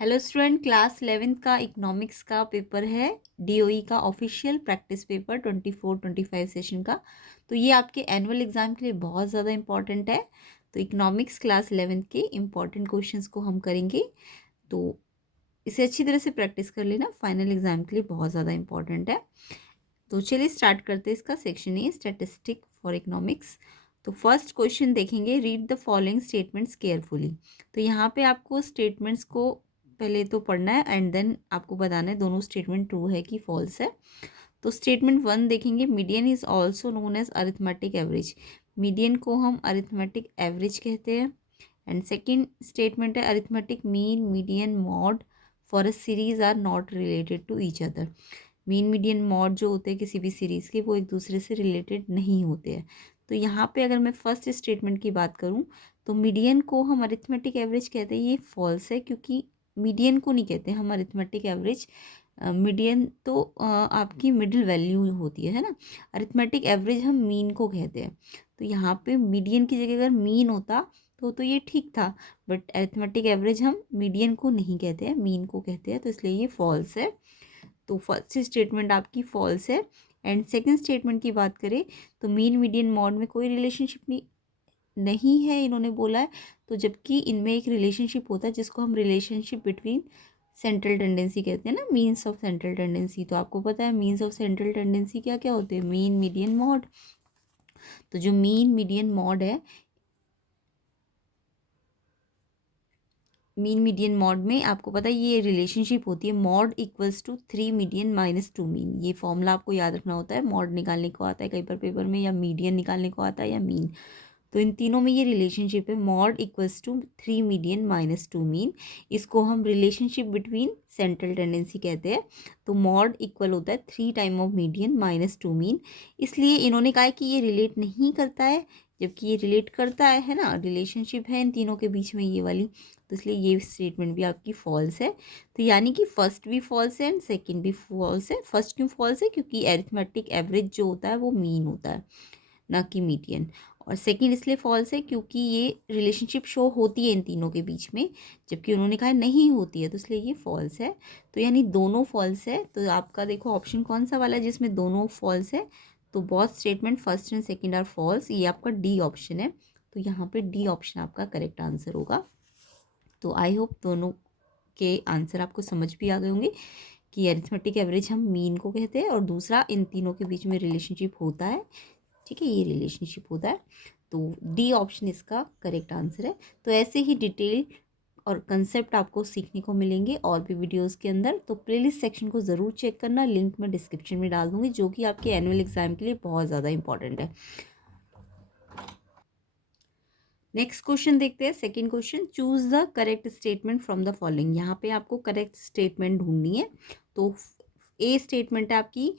Hello student, class 11th का economics का paper है। डीओई का ऑफिशियल प्रैक्टिस पेपर 24-25 सेशन का। तो ये आपके एनुअल एग्जाम के लिए बहुत ज़्यादा इंपॉर्टेंट है। तो इकोनॉमिक्स क्लास 11th के इम्पॉर्टेंट क्वेश्चंस को हम करेंगे। तो इसे अच्छी तरह से प्रैक्टिस कर लेना, फाइनल एग्जाम के लिए बहुत ज़्यादा इंपॉर्टेंट है। तो चलिए स्टार्ट करते हैं। इसका section A statistic for economics. तो फर्स्ट क्वेश्चन देखेंगे, read the following statements carefully. तो यहाँ पे आपको स्टेटमेंट्स को पहले तो पढ़ना है एंड देन आपको बताना है दोनों स्टेटमेंट ट्रू है कि फॉल्स है। तो स्टेटमेंट 1 देखेंगे, median is also known as arithmetic average. Median को हम अरिथमेटिक एवरेज कहते हैं। एंड सेकेंड स्टेटमेंट है, arithmetic mean median mode for a series are not related to each other. Mean median mode जो होते हैं किसी भी सीरीज़ के, वो एक दूसरे से रिलेटेड नहीं होते हैं। तो यहाँ पे अगर मैं फर्स्ट स्टेटमेंट की बात करूँ तो मीडियन को हम अरिथमेटिक एवरेज कहते हैं, ये फॉल्स है क्योंकि मीडियन को नहीं कहते हम अरिथमेटिक एवरेज। मीडियन तो आपकी मिडिल वैल्यू होती है ना। अरिथमेटिक एवरेज हम मीन को कहते हैं। तो यहाँ पे मीडियन की जगह अगर मीन होता तो ये ठीक था, बट अरिथमेटिक एवरेज हम मीडियन को नहीं कहते हैं, मीन को कहते हैं, तो इसलिए ये फॉल्स है। तो फर्स्ट स्टेटमेंट आपकी फॉल्स है। एंड सेकंड स्टेटमेंट की बात करें तो मीन मीडियन मॉड में कोई रिलेशनशिप नहीं है इन्होंने बोला है। तो जबकि इनमें एक रिलेशनशिप होता है जिसको हम रिलेशनशिप बिटवीन सेंट्रल टेंडेंसी कहते हैं ना, मीन्स ऑफ सेंट्रल टेंडेंसी। तो आपको पता है मीन्स ऑफ सेंट्रल टेंडेंसी क्या क्या होते हैं, मीन मीडियन मॉड। तो जो मीन मीडियन मॉड है, मीन मीडियन मॉड में आपको पता है ये रिलेशनशिप होती है, mode equals to 3 median minus 2 mean. ये फॉर्मूला आपको याद रखना होता है, मॉड निकालने को आता है कई बार पेपर में, या मीडियन निकालने को आता है, या मीन। तो इन तीनों में ये रिलेशनशिप है, mode equals to 3 median minus 2 mean. इसको हम रिलेशनशिप बिटवीन सेंट्रल टेंडेंसी कहते हैं। तो मॉड इक्वल होता है 3 time of median minus 2 mean. इसलिए इन्होंने कहा है कि ये रिलेट नहीं करता है, जबकि ये रिलेट करता है ना, रिलेशनशिप है इन तीनों के बीच में ये वाली। तो इसलिए ये स्टेटमेंट भी आपकी फॉल्स है। तो यानी कि फर्स्ट भी फॉल्स है एंड सेकंड भी फॉल्स है। फर्स्ट क्यों फॉल्स है, क्योंकि एरिथमेटिक एवरेज जो होता है वो मीन होता है, ना कि मीडियन। और सेकंड इसलिए फॉल्स है क्योंकि ये रिलेशनशिप शो होती है इन तीनों के बीच में, जबकि उन्होंने कहा नहीं होती है, तो इसलिए ये फॉल्स है। तो यानी दोनों फॉल्स है। तो आपका देखो ऑप्शन कौन सा वाला है जिसमें दोनों फॉल्स है। तो both statement first and second are false, ये आपका डी ऑप्शन है। तो यहाँ पे डी ऑप्शन आपका करेक्ट आंसर होगा। तो आई होप दोनों के आंसर आपको समझ भी आ गए होंगे कि अरिथमेटिक एवरेज हम मीन को कहते हैं और दूसरा इन तीनों के बीच में रिलेशनशिप होता है। ठीक है, ये रिलेशनशिप होता है। तो डी ऑप्शन इसका करेक्ट आंसर है। तो ऐसे ही डिटेल और कंसेप्ट आपको सीखने को मिलेंगे और भी वीडियोस के अंदर। तो प्लेलिस्ट सेक्शन को ज़रूर चेक करना, लिंक मैं डिस्क्रिप्शन में डाल दूँगी, जो कि आपके एनुअल एग्जाम के लिए बहुत ज़्यादा इंपॉर्टेंट है। नेक्स्ट क्वेश्चन देखते हैं, second question, choose the correct statement from the following. यहाँ पे आपको करेक्ट स्टेटमेंट ढूंढनी है। तो ए स्टेटमेंट है आपकी,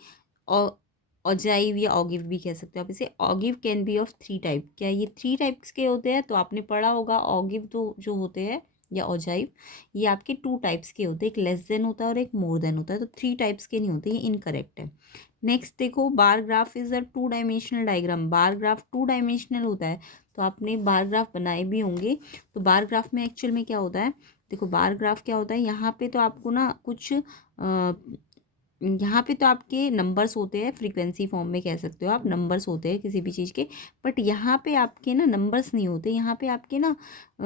ऑजाइव या ऑगिव भी कह सकते हो आप इसे। ऑगिव कैन बी ऑफ 3 टाइप। क्या ये 3 टाइप्स के होते हैं? तो आपने पढ़ा होगा ऑगिव तो जो होते हैं या ऑजाइव, ये आपके 2 टाइप्स के होते हैं, एक लेस देन होता है और एक मोर देन होता है। तो 3 टाइप्स के नहीं होते, ये इनकरेक्ट है। नेक्स्ट देखो, bar graph is a 2 dimensional diagram. Bar graph 2 dimensional होता है। तो आपने बार ग्राफ बनाए भी होंगे। तो बार ग्राफ में एक्चुअल में क्या होता है, देखो बार ग्राफ क्या होता है, यहाँ पे तो आपको ना कुछ यहाँ पे तो आपके नंबर्स होते हैं, फ्रीक्वेंसी फॉर्म में कह सकते हो आप, नंबर्स होते हैं किसी भी चीज़ के। बट यहाँ पे आपके ना नंबर्स नहीं होते, यहाँ पे आपके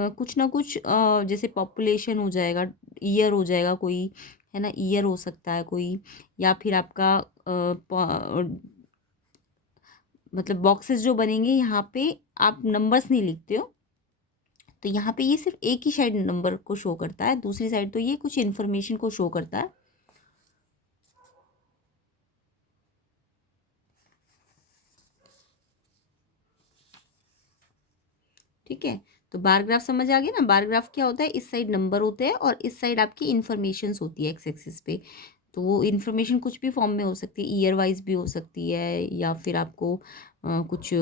कुछ ना कुछ जैसे पॉपुलेशन हो जाएगा, ईयर हो जाएगा कोई, है ना, ईयर हो सकता है कोई, या फिर आपका मतलब बॉक्सेस जो बनेंगे यहाँ पे आप नंबर्स नहीं लिखते हो। तो यहाँ पे ये सिर्फ एक ही साइड नंबर को शो करता है, दूसरी साइड तो ये कुछ इन्फॉर्मेशन को शो करता है। ठीक है, तो बार ग्राफ समझ आ गया ना। बार ग्राफ क्या होता है, इस साइड नंबर होते हैं और इस साइड आपकी इन्फॉर्मेशंस होती है एक्स एक्सिस पे। तो वो इन्फॉर्मेशन कुछ भी फॉर्म में हो सकती है, ईयर वाइज भी हो सकती है, या फिर आपको कुछ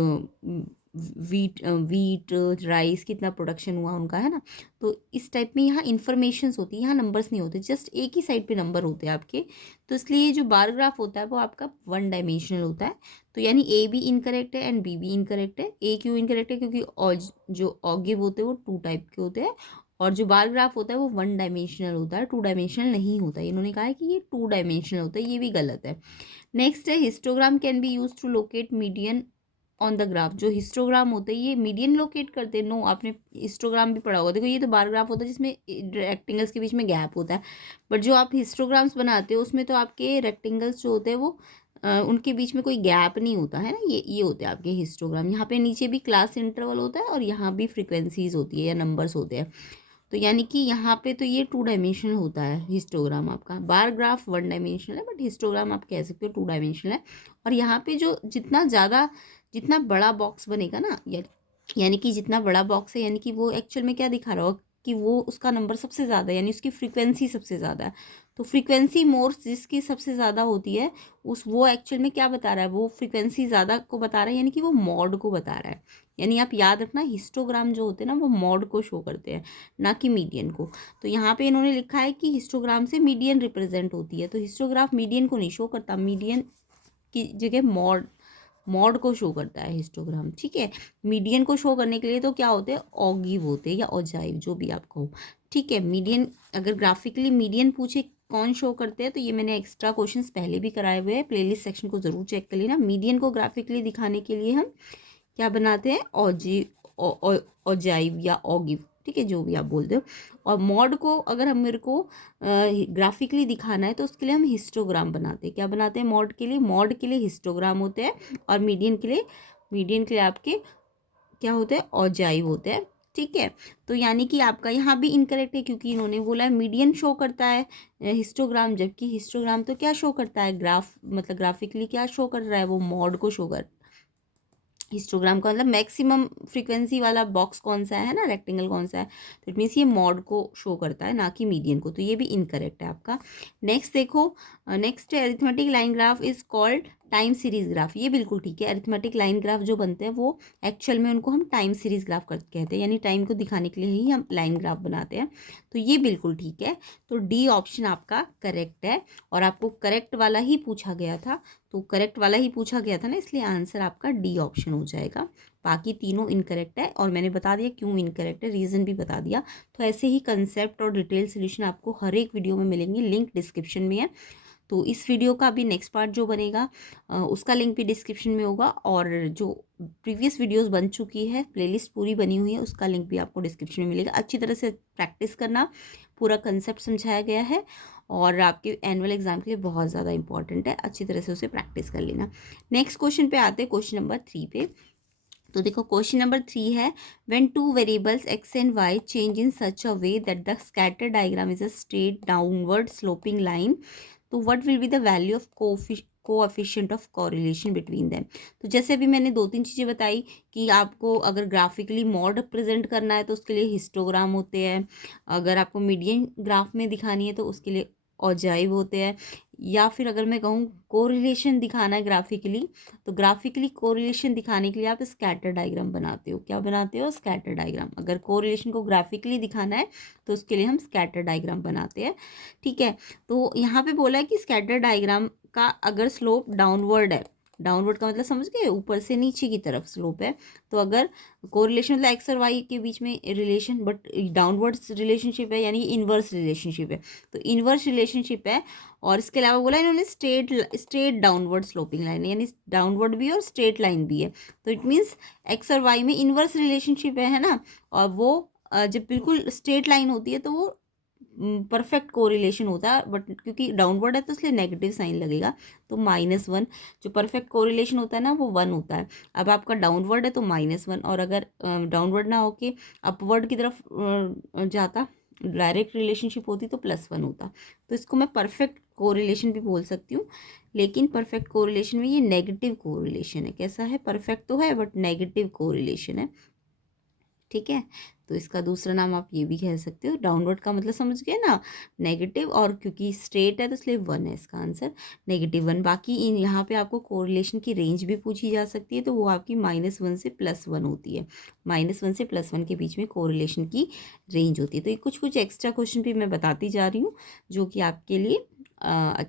वीट राइस कितना प्रोडक्शन हुआ उनका, है ना। तो इस टाइप में यहाँ इन्फॉर्मेशंस होती है, यहाँ नंबर्स नहीं होते, जस्ट एक ही साइड पे नंबर होते हैं आपके। तो इसलिए जो बार ग्राफ होता है वो आपका 1 डायमेंशनल होता है। तो यानी ए भी इनकरेक्ट है एंड बी भी इनकरेक्ट है। ए क्यों इनकरेक्ट है, क्योंकि जो ऑगिव होते हैं वो 2 टाइप के होते हैं, और जो बार ग्राफ होता है वो 1 डायमेंशनल होता है, 2 डायमेंशनल नहीं होता है। इन्होंने कहा है कि ये 2 डायमेंशनल होता है, ये भी गलत है। नेक्स्ट है histogram can be use to locate median on the graph. जो हिस्टोग्राम होते हैं ये मीडियन लोकेट करते हैं। नो, आपने हिस्टोग्राम भी पढ़ा होगा। देखो ये तो बार ग्राफ होता है जिसमें रेक्टेंगल्स के बीच में गैप होता है, बट जो आप हिस्टोग्राम्स बनाते हो उसमें तो आपके रेक्टेंगल्स जो होते हैं वो उनके बीच में कोई गैप नहीं होता है ना। ये होते हैं आपके हिस्टोग्राम। यहाँ पे नीचे भी क्लास इंटरवल होता है और यहाँ भी फ्रिक्वेंसीज होती है या नंबर्स होते हैं। तो यानी कि यहाँ पे तो ये 2 डायमेंशनल होता है हिस्टोग्राम आपका। बार ग्राफ 1 डायमेंशनल है, बट हिस्टोग्राम आप कह सकते हो 2 डायमेंशनल है। और यहाँ पे जो जितना बड़ा बॉक्स बनेगा ना, यानी कि जितना बड़ा बॉक्स है, यानी कि वो एक्चुअल में क्या दिखा रहा हो कि वो उसका नंबर सबसे ज़्यादा है, यानी उसकी फ्रीक्वेंसी सबसे ज़्यादा है। तो फ्रीक्वेंसी मोर जिसकी सबसे ज़्यादा होती है वो एक्चुअल में क्या बता रहा है, वो फ्रीक्वेंसी ज़्यादा को बता रहा है, यानी कि वो मॉड को बता रहा है। यानी आप याद रखना हिस्टोग्राम जो होते हैं ना वो मॉड को शो करते हैं, ना कि मीडियन को। तो यहाँ पे इन्होंने लिखा है कि हिस्टोग्राम से मीडियन रिप्रेजेंट होती है, तो हिस्टोग्राफ मीडियन को नहीं शो करता, मीडियन की जगह मॉड को शो करता है हिस्टोग्राम। ठीक है, मीडियन को शो करने के लिए तो क्या होते हैं, ऑगिव होते हैं या ऑजाइव, जो भी आप कहो। ठीक है, मीडियन अगर ग्राफिकली मीडियन पूछे कौन शो करते हैं, तो ये मैंने एक्स्ट्रा क्वेश्चंस पहले भी कराए हुए हैं, प्लेलिस्ट सेक्शन को जरूर चेक कर लेना। मीडियन को ग्राफिकली दिखाने के लिए हम क्या बनाते हैं, ऑजाइव या ऑगिव, ठीक है, जो भी आप बोलते हो। और मॉड को अगर हम मेरे को ग्राफिकली दिखाना है तो उसके लिए हम हिस्टोग्राम बनाते हैं। क्या बनाते हैं मॉड के लिए हिस्टोग्राम होते हैं, और मीडियन के लिए आपके क्या होते हैं, ऑजाइव होते हैं। ठीक है, तो यानी कि आपका यहाँ भी इनकरेक्ट है, क्योंकि इन्होंने बोला है मीडियन शो करता है हिस्टोग्राम, जबकि हिस्टोग्राम तो क्या शो करता है, ग्राफ, मतलब ग्राफिकली क्या शो कर रहा है, वो मॉड को शो कर। हिस्टोग्राम का मतलब मैक्सिमम फ्रीक्वेंसी वाला बॉक्स कौन सा है ना, रेक्टेंगल कौन सा है, तो इट मीन्स ये मॉड को शो करता है, ना कि मीडियन को। तो ये भी इनकरेक्ट है आपका। नेक्स्ट देखो, नेक्स्ट है arithmetic line graph is called time series graph. ये बिल्कुल ठीक है, अरिथमेटिक लाइन ग्राफ जो बनते हैं वो एक्चुअल में उनको हम टाइम सीरीज ग्राफ कहते हैं, यानी टाइम को दिखाने के लिए ही हम लाइन ग्राफ बनाते हैं। तो ये बिल्कुल ठीक है, तो डी ऑप्शन आपका करेक्ट है। और आपको करेक्ट वाला ही पूछा गया था, तो करेक्ट वाला ही पूछा गया था ना, इसलिए आंसर आपका डी ऑप्शन हो जाएगा। बाकी तीनों इनकरेक्ट है, और मैंने बता दिया क्यों इनकरेक्ट है, रीज़न भी बता दिया। तो ऐसे ही कंसेप्ट और डिटेल सोल्यूशन आपको हर एक वीडियो में मिलेंगे, लिंक डिस्क्रिप्शन में है। तो इस वीडियो का भी नेक्स्ट पार्ट जो बनेगा उसका लिंक भी डिस्क्रिप्शन में होगा, और जो प्रीवियस वीडियोस बन चुकी है, प्लेलिस्ट पूरी बनी हुई है, उसका लिंक भी आपको डिस्क्रिप्शन में मिलेगा। अच्छी तरह से प्रैक्टिस करना, पूरा कंसेप्ट समझाया गया है, और आपके एनुअल एग्जाम के लिए बहुत ज़्यादा इंपॉर्टेंट है, अच्छी तरह से उसे प्रैक्टिस कर लेना। नेक्स्ट क्वेश्चन पे आते हैं, क्वेश्चन नंबर 3 पे। तो देखो क्वेश्चन नंबर 3 है, when two variables x and y change in such a way that the scatter diagram is a straight downward sloping line, तो what will be the value of coefficient of correlation between them. तो जैसे अभी मैंने 2-3 चीज़ें बताई कि आपको अगर ग्राफिकली मॉड प्रेजेंट करना है तो उसके लिए हिस्टोग्राम होते हैं, अगर आपको मीडियन ग्राफ में दिखानी है तो उसके लिए ऑजाइव होते हैं, या फिर अगर मैं कहूँ कोरिलेशन दिखाना है ग्राफिकली, तो ग्राफिकली कोरिलेशन दिखाने के लिए आप स्कैटर डायग्राम बनाते हो। क्या बनाते हो, स्कैटर डायग्राम। अगर कोरिलेशन को ग्राफिकली दिखाना है तो उसके लिए हम स्कैटर डायग्राम बनाते हैं। ठीक है, तो यहाँ पे बोला है कि स्कैटर डायग्राम का अगर स्लोप डाउनवर्ड है, डाउनवर्ड का मतलब समझ गए, ऊपर से नीचे की तरफ स्लोप है, तो अगर कोरिलेशन मतलब एक्स और वाई के बीच में रिलेशन, बट डाउनवर्ड रिलेशनशिप है, यानी इनवर्स रिलेशनशिप है, तो इनवर्स रिलेशनशिप है। और इसके अलावा बोला इन्होंने स्ट्रेट डाउनवर्ड स्लोपिंग लाइन, यानी डाउनवर्ड भी और स्ट्रेट लाइन भी है, तो इट मीन्स एक्स और वाई में इनवर्स रिलेशनशिप है ना। और वो जब बिल्कुल स्ट्रेट लाइन होती है तो वो परफेक्ट कोरिलेशन होता है, बट क्योंकि डाउनवर्ड है तो इसलिए नेगेटिव साइन लगेगा, तो -1। जो परफेक्ट कोरिलेशन होता है ना वो 1 होता है। अब आपका डाउनवर्ड है तो -1, और अगर डाउनवर्ड ना होके अपवर्ड की तरफ जाता, डायरेक्ट रिलेशनशिप होती तो +1 होता। तो इसको मैं परफेक्ट कोरिलेशन भी बोल सकती हूँ, लेकिन परफेक्ट कोरिलेशन में ये नेगेटिव कोरिलेशन है। कैसा है, परफेक्ट तो है बट नेगेटिव कोरिलेशन है। ठीक है, तो इसका दूसरा नाम आप ये भी कह सकते हो। डाउनवर्ड का मतलब समझ गए ना, नेगेटिव, और क्योंकि स्ट्रेट है तो इसलिए 1 है इसका आंसर, -1। बाकी इन यहाँ पे आपको कोरिलेशन की रेंज भी पूछी जा सकती है, तो वो आपकी -1 से +1 होती है। -1 से +1 के बीच में कोरिलेशन की रेंज होती है। तो ये कुछ एक्स्ट्रा क्वेश्चन भी मैं बताती जा रही हूँ, जो कि आपके लिए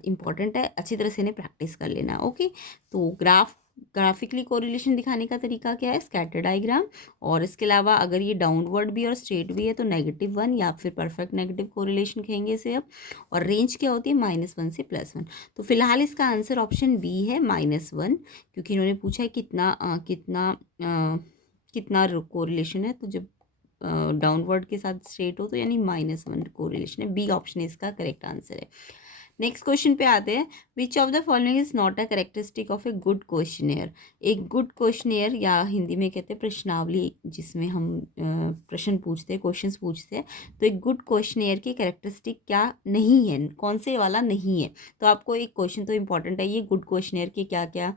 इम्पॉर्टेंट है, अच्छी तरह से इन्हें प्रैक्टिस कर लेना। ओके, तो ग्राफ ग्राफिकली कोरिलेशन दिखाने का तरीका क्या है, स्कैटर डायग्राम। और इसके अलावा अगर ये डाउनवर्ड भी और स्ट्रेट भी है तो -1 या फिर परफेक्ट नेगेटिव कोरिलेशन कहेंगे इसे अब। और रेंज क्या होती है, -1 से +1। तो फिलहाल इसका आंसर ऑप्शन बी है -1, क्योंकि इन्होंने पूछा है कितना कोरिलेशन है, तो जब डाउनवर्ड के साथ स्ट्रेट हो तो यानी -1 कोरिलेशन है। बी ऑप्शन इसका करेक्ट आंसर है। नेक्स्ट क्वेश्चन पे आते हैं, which of the following is not a characteristic of a good questionnaire. एक गुड क्वेश्चनेयर या हिंदी में कहते हैं प्रश्नावली, जिसमें हम प्रश्न पूछते हैं, क्वेश्चंस पूछते हैं। तो एक गुड क्वेश्चनेयर की करेक्टरिस्टिक क्या नहीं है, कौन से वाला नहीं है। तो आपको एक क्वेश्चन तो इंपॉर्टेंट है, ये गुड क्वेश्चनेयर के क्या क्या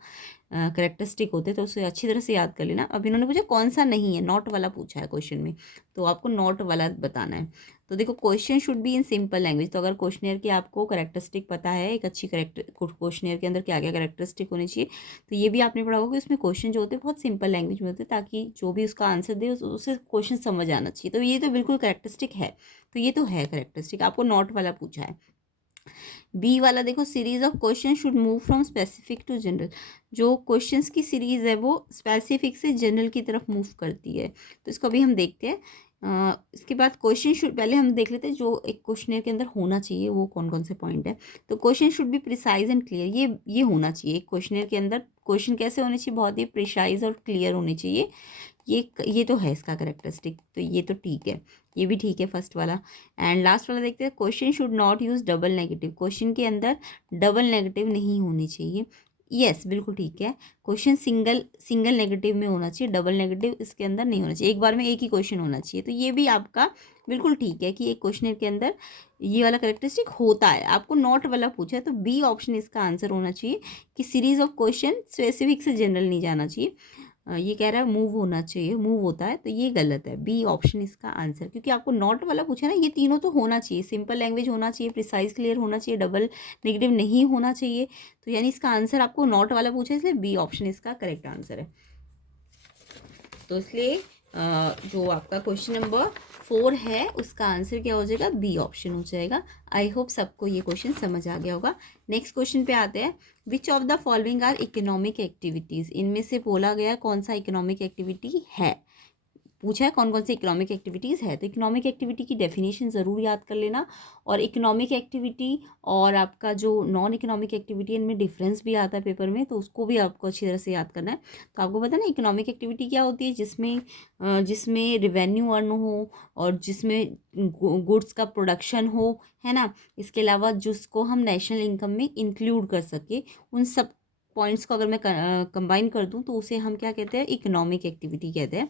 करेक्टरिस्टिक होते हैं, तो उसे अच्छी तरह से याद कर लेना। अब इन्होंने पूछा कौन सा नहीं है, नॉट वाला पूछा है क्वेश्चन में, तो आपको नॉट वाला बताना है। तो देखो, question should be in simple language. तो अगर क्वेश्चनियर की आपको करेक्टरिस्टिक पता है, एक अच्छी क्वेश्चनियर के अंदर क्या क्या करेक्टरिस्टिक होनी चाहिए, तो ये भी आपने पढ़ा होगा कि उसमें क्वेश्चन जो होते हैं बहुत सिंपल लैंग्वेज में होते हैं, ताकि जो भी उसका आंसर दे उसे क्वेश्चन समझ आना चाहिए। तो ये तो बिल्कुल करेक्टरिस्टिक है, तो ये तो है करेक्टरिस्टिक। आपको नॉट वाला पूछा है। बी वाला देखो, series of question should move from specific to general. जो क्वेश्चंस की सीरीज है वो स्पेसिफिक से जनरल की तरफ मूव करती है। तो इसको अभी हम देखते हैं। इसके बाद क्वेश्चन शुड, पहले हम देख लेते हैं जो एक क्वेश्चनर के अंदर होना चाहिए वो कौन कौन से पॉइंट है। तो question should be precise and clear, ये होना चाहिए एक क्वेश्चनर के अंदर। क्वेश्चन कैसे होने चाहिए, बहुत ही प्रिसाइज और क्लियर होने चाहिए। ये तो है इसका करेक्टरिस्टिक, तो ये तो ठीक है, ये भी ठीक है फर्स्ट वाला। एंड लास्ट वाला देखते हैं, question should not use double negative. Question के अंदर डबल नेगेटिव नहीं होनी चाहिए। यस, बिल्कुल ठीक है। क्वेश्चन सिंगल नेगेटिव में होना चाहिए, डबल नेगेटिव इसके अंदर नहीं होना चाहिए। एक बार में एक ही क्वेश्चन होना चाहिए। तो ये भी आपका बिल्कुल ठीक है कि एक क्वेश्चन के अंदर ये वाला करेक्टरिस्टिक होता है। आपको नॉट वाला पूछा है, तो बी ऑप्शन इसका आंसर होना चाहिए कि सीरीज ऑफ क्वेश्चन स्पेसिफिक से जनरल नहीं जाना चाहिए। ये कह रहा है मूव होना चाहिए, मूव होता है, तो ये गलत है। बी ऑप्शन इसका आंसर, क्योंकि आपको नॉट वाला पूछा ना, ये तीनों तो होना चाहिए। सिंपल लैंग्वेज होना चाहिए, प्रिसाइज क्लियर होना चाहिए, डबल नेगेटिव नहीं होना चाहिए। तो यानी इसका आंसर आपको नॉट वाला पूछा है, इसलिए बी ऑप्शन इसका करेक्ट आंसर है। तो इसलिए जो आपका क्वेश्चन नंबर 4 है उसका आंसर क्या हो जाएगा, बी ऑप्शन हो जाएगा। आई होप सबको ये क्वेश्चन समझ आ गया होगा। नेक्स्ट क्वेश्चन पे आते हैं, which of the following are economic activities. इनमें से बोला गया कौन सा इकोनॉमिक एक्टिविटी है, पूछा है कौन कौन सी इकोनॉमिक एक्टिविटीज़ है। तो इकोनॉमिक एक्टिविटी की डेफिनेशन ज़रूर याद कर लेना। और इकोनॉमिक एक्टिविटी और आपका जो नॉन इकोनॉमिक एक्टिविटी, इनमें डिफरेंस भी आता है पेपर में, तो उसको भी आपको अच्छी तरह से याद करना है। तो आपको पता है ना इकोनॉमिक एक्टिविटी क्या होती है, जिसमें रिवेन्यू अर्न हो और जिसमें गुड्स का प्रोडक्शन हो, है ना। इसके अलावा जिसको हम नेशनल इनकम में इंक्लूड कर सके, उन सब पॉइंट्स को अगर मैं कंबाइन कर दूं तो उसे हम क्या कहते हैं, इकोनॉमिक एक्टिविटी कहते हैं।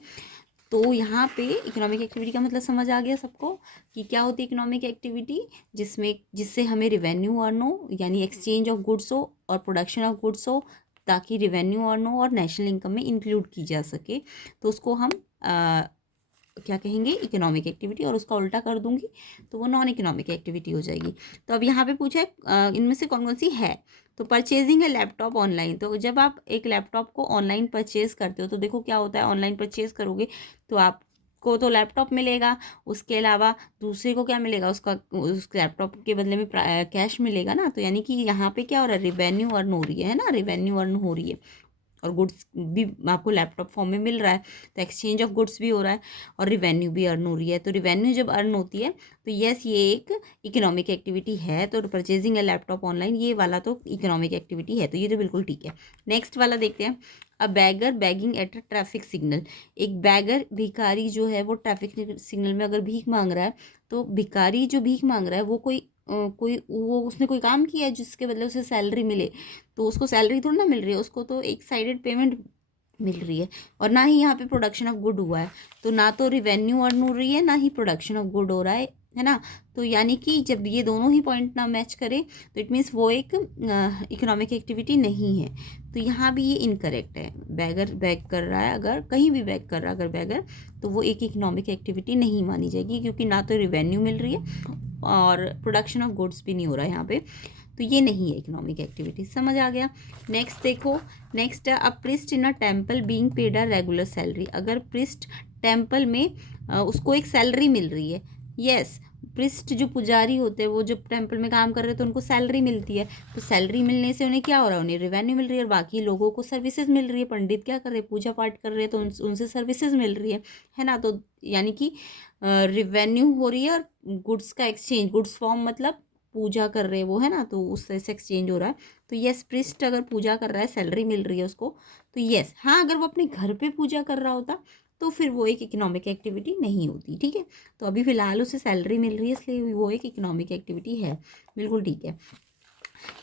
तो यहाँ पे इकोनॉमिक एक्टिविटी का मतलब समझ आ गया सबको कि क्या होती है इकोनॉमिक एक्टिविटी, जिससे हमें रिवेन्यू अर्न हो, यानी एक्सचेंज ऑफ गुड्स हो और प्रोडक्शन ऑफ गुड्स हो, ताकि रिवेन्यू अर्न हो और नेशनल इनकम में इंक्लूड की जा सके। तो उसको हम क्या कहेंगे, इकोनॉमिक एक्टिविटी। और उसका उल्टा कर दूंगी तो वो नॉन इकोनॉमिक एक्टिविटी हो जाएगी। तो अब यहाँ पे पूछा है इनमें से कौन कौन सी है। तो परचेजिंग है लैपटॉप ऑनलाइन। तो जब आप एक लैपटॉप को ऑनलाइन परचेज करते हो तो देखो क्या होता है, ऑनलाइन परचेज करोगे तो आपको तो लैपटॉप मिलेगा, उसके अलावा दूसरे को क्या मिलेगा, उस लैपटॉप के बदले में कैश मिलेगा ना। तो यानी कि यहाँ पे क्या हो रहा है, रिवेन्यू अर्न हो रही है ना, रिवेन्यू अर्न हो रही है और गुड्स भी आपको लैपटॉप फॉर्म में मिल रहा है। तो एक्सचेंज ऑफ गुड्स भी हो रहा है और रिवेन्यू भी अर्न हो रही है। तो रिवेन्यू जब अर्न होती है तो यस, ये एक इकोनॉमिक एक्टिविटी है। तो परचेजिंग है लैपटॉप ऑनलाइन, ये वाला तो इकोनॉमिक एक्टिविटी है, तो ये तो बिल्कुल ठीक है। नेक्स्ट वाला देखते हैं, अ bagger bagging at a traffic signal. एक बैगर भिखारी जो है वो ट्रैफिक सिग्नल में अगर भीख मांग रहा है, तो भिखारी जो भीख मांग रहा है वो उसने कोई काम किया है जिसके बदले उसे सैलरी मिले। तो उसको सैलरी थोड़ी ना मिल रही है, उसको तो एक साइडेड पेमेंट मिल रही है। और ना ही यहाँ पे प्रोडक्शन ऑफ गुड हुआ है, तो ना तो रिवेन्यू अर्न हो रही है ना ही प्रोडक्शन ऑफ गुड हो रहा है ना। तो यानी कि जब ये दोनों ही पॉइंट ना मैच करे तो इट मीन्स वो एक इकोनॉमिक एक्टिविटी नहीं है। तो यहाँ भी ये इनकरेक्ट है। बैगर बैग कर रहा है, अगर कहीं भी बैग कर रहा है अगर बैगर, तो वो एक इकोनॉमिक एक्टिविटी नहीं मानी जाएगी, क्योंकि ना तो रिवेन्यू मिल रही है और प्रोडक्शन ऑफ गुड्स भी नहीं हो रहा है यहाँ पे। तो ये नहीं है इकोनॉमिक एक्टिविटी, समझ आ गया। नेक्स्ट देखो, next a priest in a temple being paid a regular salary. अगर प्रिस्ट टेम्पल में उसको एक सैलरी मिल रही है, यस, प्रिस्ट जो पुजारी होते हैं वो जब टेम्पल में काम कर रहे हैं तो उनको सैलरी मिलती है, तो सैलरी मिलने से उन्हें क्या हो रहा है, उन्हें रिवेन्यू मिल रही है, और बाकी लोगों को सर्विसेज मिल रही है। पंडित क्या कर रहे हैं, पूजा पाठ कर रहे हैं, तो उनसे सर्विसेज मिल रही है ना। तो यानी कि रिवेन्यू हो रही है, और गुड्स का एक्सचेंज, गुड्स फॉर्म मतलब पूजा कर रहे हैं वो, है ना, तो उससे एक्सचेंज हो रहा है। तो यस, प्रिस्ट अगर पूजा कर रहा है, सैलरी मिल रही है उसको, तो यस। हाँ, अगर वो अपने घर पे पूजा कर रहा होता तो फिर वो एक इकोनॉमिक एक्टिविटी नहीं होती, ठीक है। तो अभी फ़िलहाल उसे सैलरी मिल रही है, इसलिए वो एक इकोनॉमिक एक्टिविटी है, बिल्कुल ठीक है।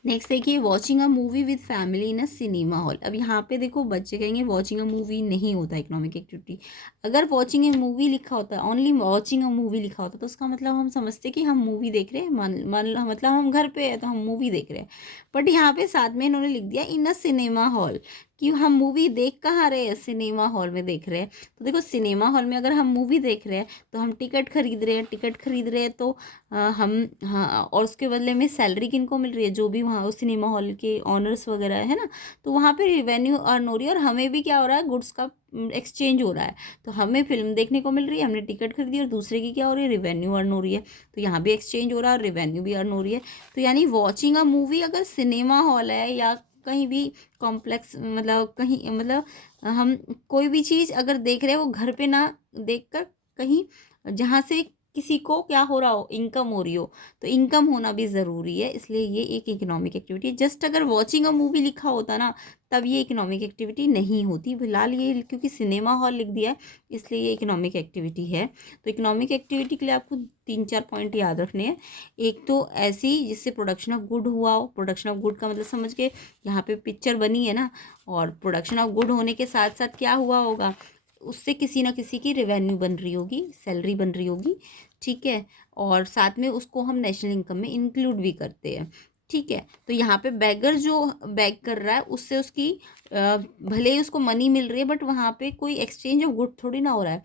नेक्स्ट देखिए, watching a movie with family in a cinema hall. अब यहाँ पे देखो, बच्चे कहेंगे वॉचिंग अ मूवी नहीं होता इकोनॉमिक एक्टिविटी। अगर वॉचिंग ए मूवी लिखा होता, ओनली वॉचिंग अ मूवी लिखा होता, तो उसका मतलब हम समझते कि हम मूवी देख रहे हैं, मतलब हम घर पे है तो हम मूवी देख रहे हैं। बट यहाँ पे साथ में इन्होंने लिख दिया इन अ सिनेमा हॉल, कि हम मूवी देख कहाँ रहे हैं, सिनेमा हॉल में देख रहे हैं। तो देखो, सिनेमा हॉल में अगर हम मूवी देख रहे हैं तो हम टिकट खरीद रहे हैं, टिकट खरीद रहे हैं तो हम, हाँ, और उसके बदले में सैलरी किनको मिल रही है, जो भी वहाँ उस सिनेमा हॉल के ऑनर्स वगैरह है ना, तो वहाँ पे रिवेन्यू अर्न हो रही है, और हमें भी क्या हो रहा है, गुड्स का एक्सचेंज हो रहा है। तो हमें फिल्म देखने को मिल रही है, हमने टिकट खरीदी, और दूसरे की क्या हो रही है, रिवेन्यू अर्न हो रही है। तो यहाँ भी एक्सचेंज हो रहा है और रिवेन्यू भी अर्न हो रही है। तो यानी वॉचिंग अ मूवी अगर सिनेमा हॉल है, या कहीं भी कॉम्प्लेक्स, मतलब कहीं, मतलब हम कोई भी चीज़ अगर देख रहे हैं वो घर पे ना देख कर, कहीं जहाँ से किसी को क्या हो रहा हो, इनकम हो रही हो, तो इनकम होना भी ज़रूरी है, इसलिए ये एक इकोनॉमिक एक्टिविटी है। जस्ट अगर वॉचिंग अ मूवी लिखा होता ना, तब ये इकोनॉमिक एक्टिविटी नहीं होती। फिलहाल ये क्योंकि सिनेमा हॉल लिख दिया है, इसलिए ये इकोनॉमिक एक्टिविटी है। तो इकोनॉमिक एक्टिविटी के लिए आपको 3-4 पॉइंट याद रखने हैं। एक तो ऐसी जिससे प्रोडक्शन ऑफ गुड हुआ हो, प्रोडक्शन ऑफ गुड का मतलब समझ के, यहाँ पे पिक्चर बनी है ना, और प्रोडक्शन ऑफ गुड होने के साथ साथ क्या हुआ होगा, उससे किसी ना किसी की रेवेन्यू बन रही होगी, सैलरी बन रही होगी, ठीक है। और साथ में उसको हम नेशनल इनकम में इंक्लूड भी करते हैं, ठीक है। तो यहाँ पे बैगर जो बैग कर रहा है, उससे उसकी भले ही उसको मनी मिल रही है, बट वहाँ पे कोई एक्सचेंज ऑफ गुड थोड़ी ना हो रहा है।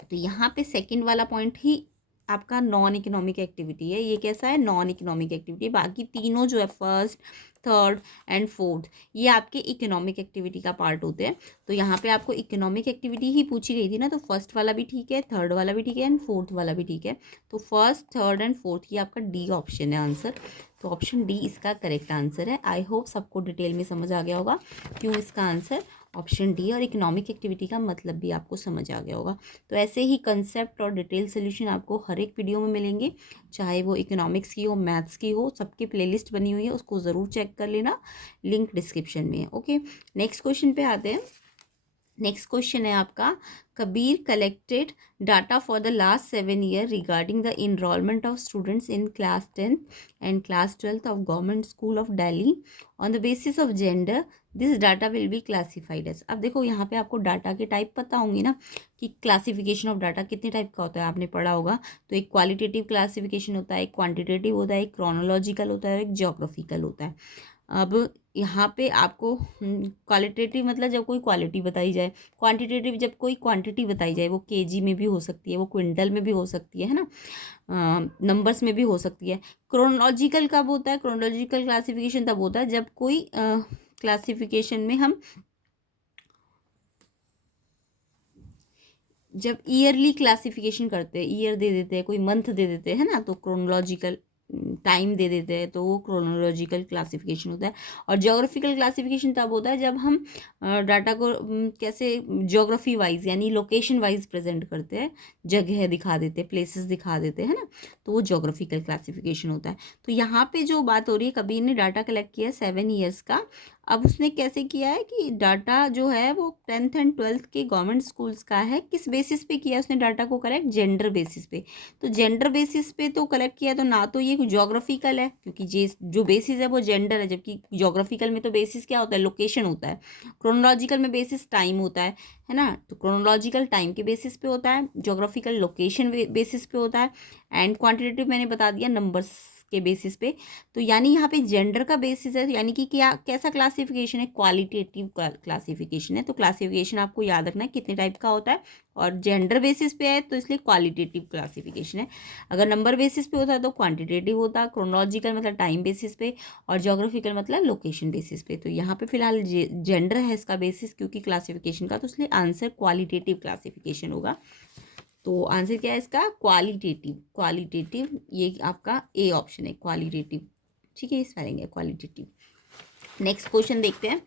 तो यहाँ पे सेकंड वाला पॉइंट ही आपका नॉन इकोनॉमिक एक्टिविटी है। ये कैसा है, नॉन इकोनॉमिक एक्टिविटी। बाकी तीनों जो है, फर्स्ट, थर्ड एंड फोर्थ, ये आपके इकोनॉमिक एक्टिविटी का पार्ट होते हैं। तो यहाँ पे आपको इकोनॉमिक एक्टिविटी ही पूछी गई थी ना, तो फर्स्ट वाला भी ठीक है, थर्ड वाला भी ठीक है, एंड फोर्थ वाला भी ठीक है। तो फर्स्ट, थर्ड एंड फोर्थ, ये आपका डी ऑप्शन है आंसर। तो ऑप्शन डी इसका करेक्ट आंसर है। आई होप सबको डिटेल में समझ आ गया होगा क्यों इसका आंसर ऑप्शन डी, और इकोनॉमिक एक्टिविटी का मतलब भी आपको समझ आ गया होगा। तो ऐसे ही कंसेप्ट और डिटेल सोल्यूशन आपको हर एक वीडियो में मिलेंगे, चाहे वो इकोनॉमिक्स की हो, मैथ्स की हो, सबकी प्लेलिस्ट बनी हुई है, उसको ज़रूर चेक कर लेना, लिंक डिस्क्रिप्शन में है। ओके, नेक्स्ट क्वेश्चन पे आते हैं। नेक्स्ट क्वेश्चन है आपका, Kabir collected data for the last 7 year regarding the enrolment of students in class 10th and class 12th of government school of Delhi on the basis of gender. This data will be classified as. अब देखो, यहाँ पे आपको data के type पता होंगे ना, कि क्लासिफिकेशन ऑफ डाटा कितने टाइप का होता है, आपने पढ़ा होगा। तो एक क्वालिटेटिव क्लासिफिकेशन होता है, एक क्वांटिटेटिव होता है, एक क्रोनोलॉजिकल होता है, एक ज्योग्राफिकल होता है। अब यहाँ पे आपको क्वालिटेटिव मतलब जब कोई क्वालिटी बताई जाए, क्वांटिटेटिव जब कोई क्वांटिटी बताई जाए, वो केजी में भी हो सकती है, वो क्विंटल में भी हो सकती है ना, नंबर्स में भी हो सकती है। क्रोनोलॉजिकल कब होता है, क्रोनोलॉजिकल क्लासिफिकेशन तब होता है जब कोई क्लासिफिकेशन में हम जब ईयरली क्लासिफिकेशन करते हैं, ईयर दे देते हैं, कोई मंथ दे देते हैं ना, तो क्रोनोलॉजिकल टाइम दे देते हैं, तो वो क्रोनोलॉजिकल क्लासिफिकेशन होता है। और ज्योग्राफिकल क्लासिफिकेशन तब होता है जब हम डाटा को कैसे ज्योग्राफी वाइज यानी लोकेशन वाइज प्रेजेंट करते हैं, जगह दिखा देते हैं, प्लेसेस दिखा देते हैं ना, तो वो ज्योग्राफिकल क्लासिफिकेशन होता है। तो यहाँ पे जो बात हो रही है, कबीर ने डाटा कलेक्ट किया 7 ईयर्स का। अब उसने कैसे किया है कि डाटा जो है वो 10th एंड 12th के गवर्नमेंट स्कूल्स का है। किस बेसिस पे किया उसने डाटा को कलेक्ट, जेंडर बेसिस पे। तो जेंडर बेसिस पे तो कलेक्ट किया, तो ना तो ये ज्योग्राफिकल है, क्योंकि जो बेसिस है वो जेंडर है, जबकि ज्योग्राफिकल में तो बेसिस क्या होता है, लोकेशन होता है। क्रोनोलॉजिकल में बेसिस टाइम होता है ना, तो क्रोनोलॉजिकल टाइम के बेसिस पे होता है, ज्योग्राफिकल लोकेशन बेसिस पे होता है, एंड क्वांटिटेटिव मैंने बता दिया नंबर्स के बेसिस पे। तो यानी यहाँ पे जेंडर का बेसिस है, यानी कि क्या कैसा क्लासिफिकेशन है, क्वालिटेटिव क्लासिफिकेशन है। तो क्लासिफिकेशन आपको याद रखना है कितने टाइप का होता है, और जेंडर बेसिस पे है तो इसलिए क्वालिटेटिव क्लासिफिकेशन है। अगर नंबर बेसिस पे होता है तो क्वांटिटेटिव होता, क्रोनोलॉजिकल मतलब टाइम बेसिस पे, और ज्योग्राफिकल मतलब लोकेशन बेसिस पे। तो यहाँ पे फिलहाल जेंडर है इसका बेसिस क्योंकि क्लासिफिकेशन का, तो इसलिए आंसर क्वालिटेटिव क्लासिफिकेशन होगा। तो आंसर क्या है इसका? क्वालिटेटिव। क्वालिटेटिव ये आपका ए ऑप्शन है, क्वालिटेटिव। ठीक है, स्पेलिंग है क्वालिटेटिव। नेक्स्ट क्वेश्चन देखते हैं।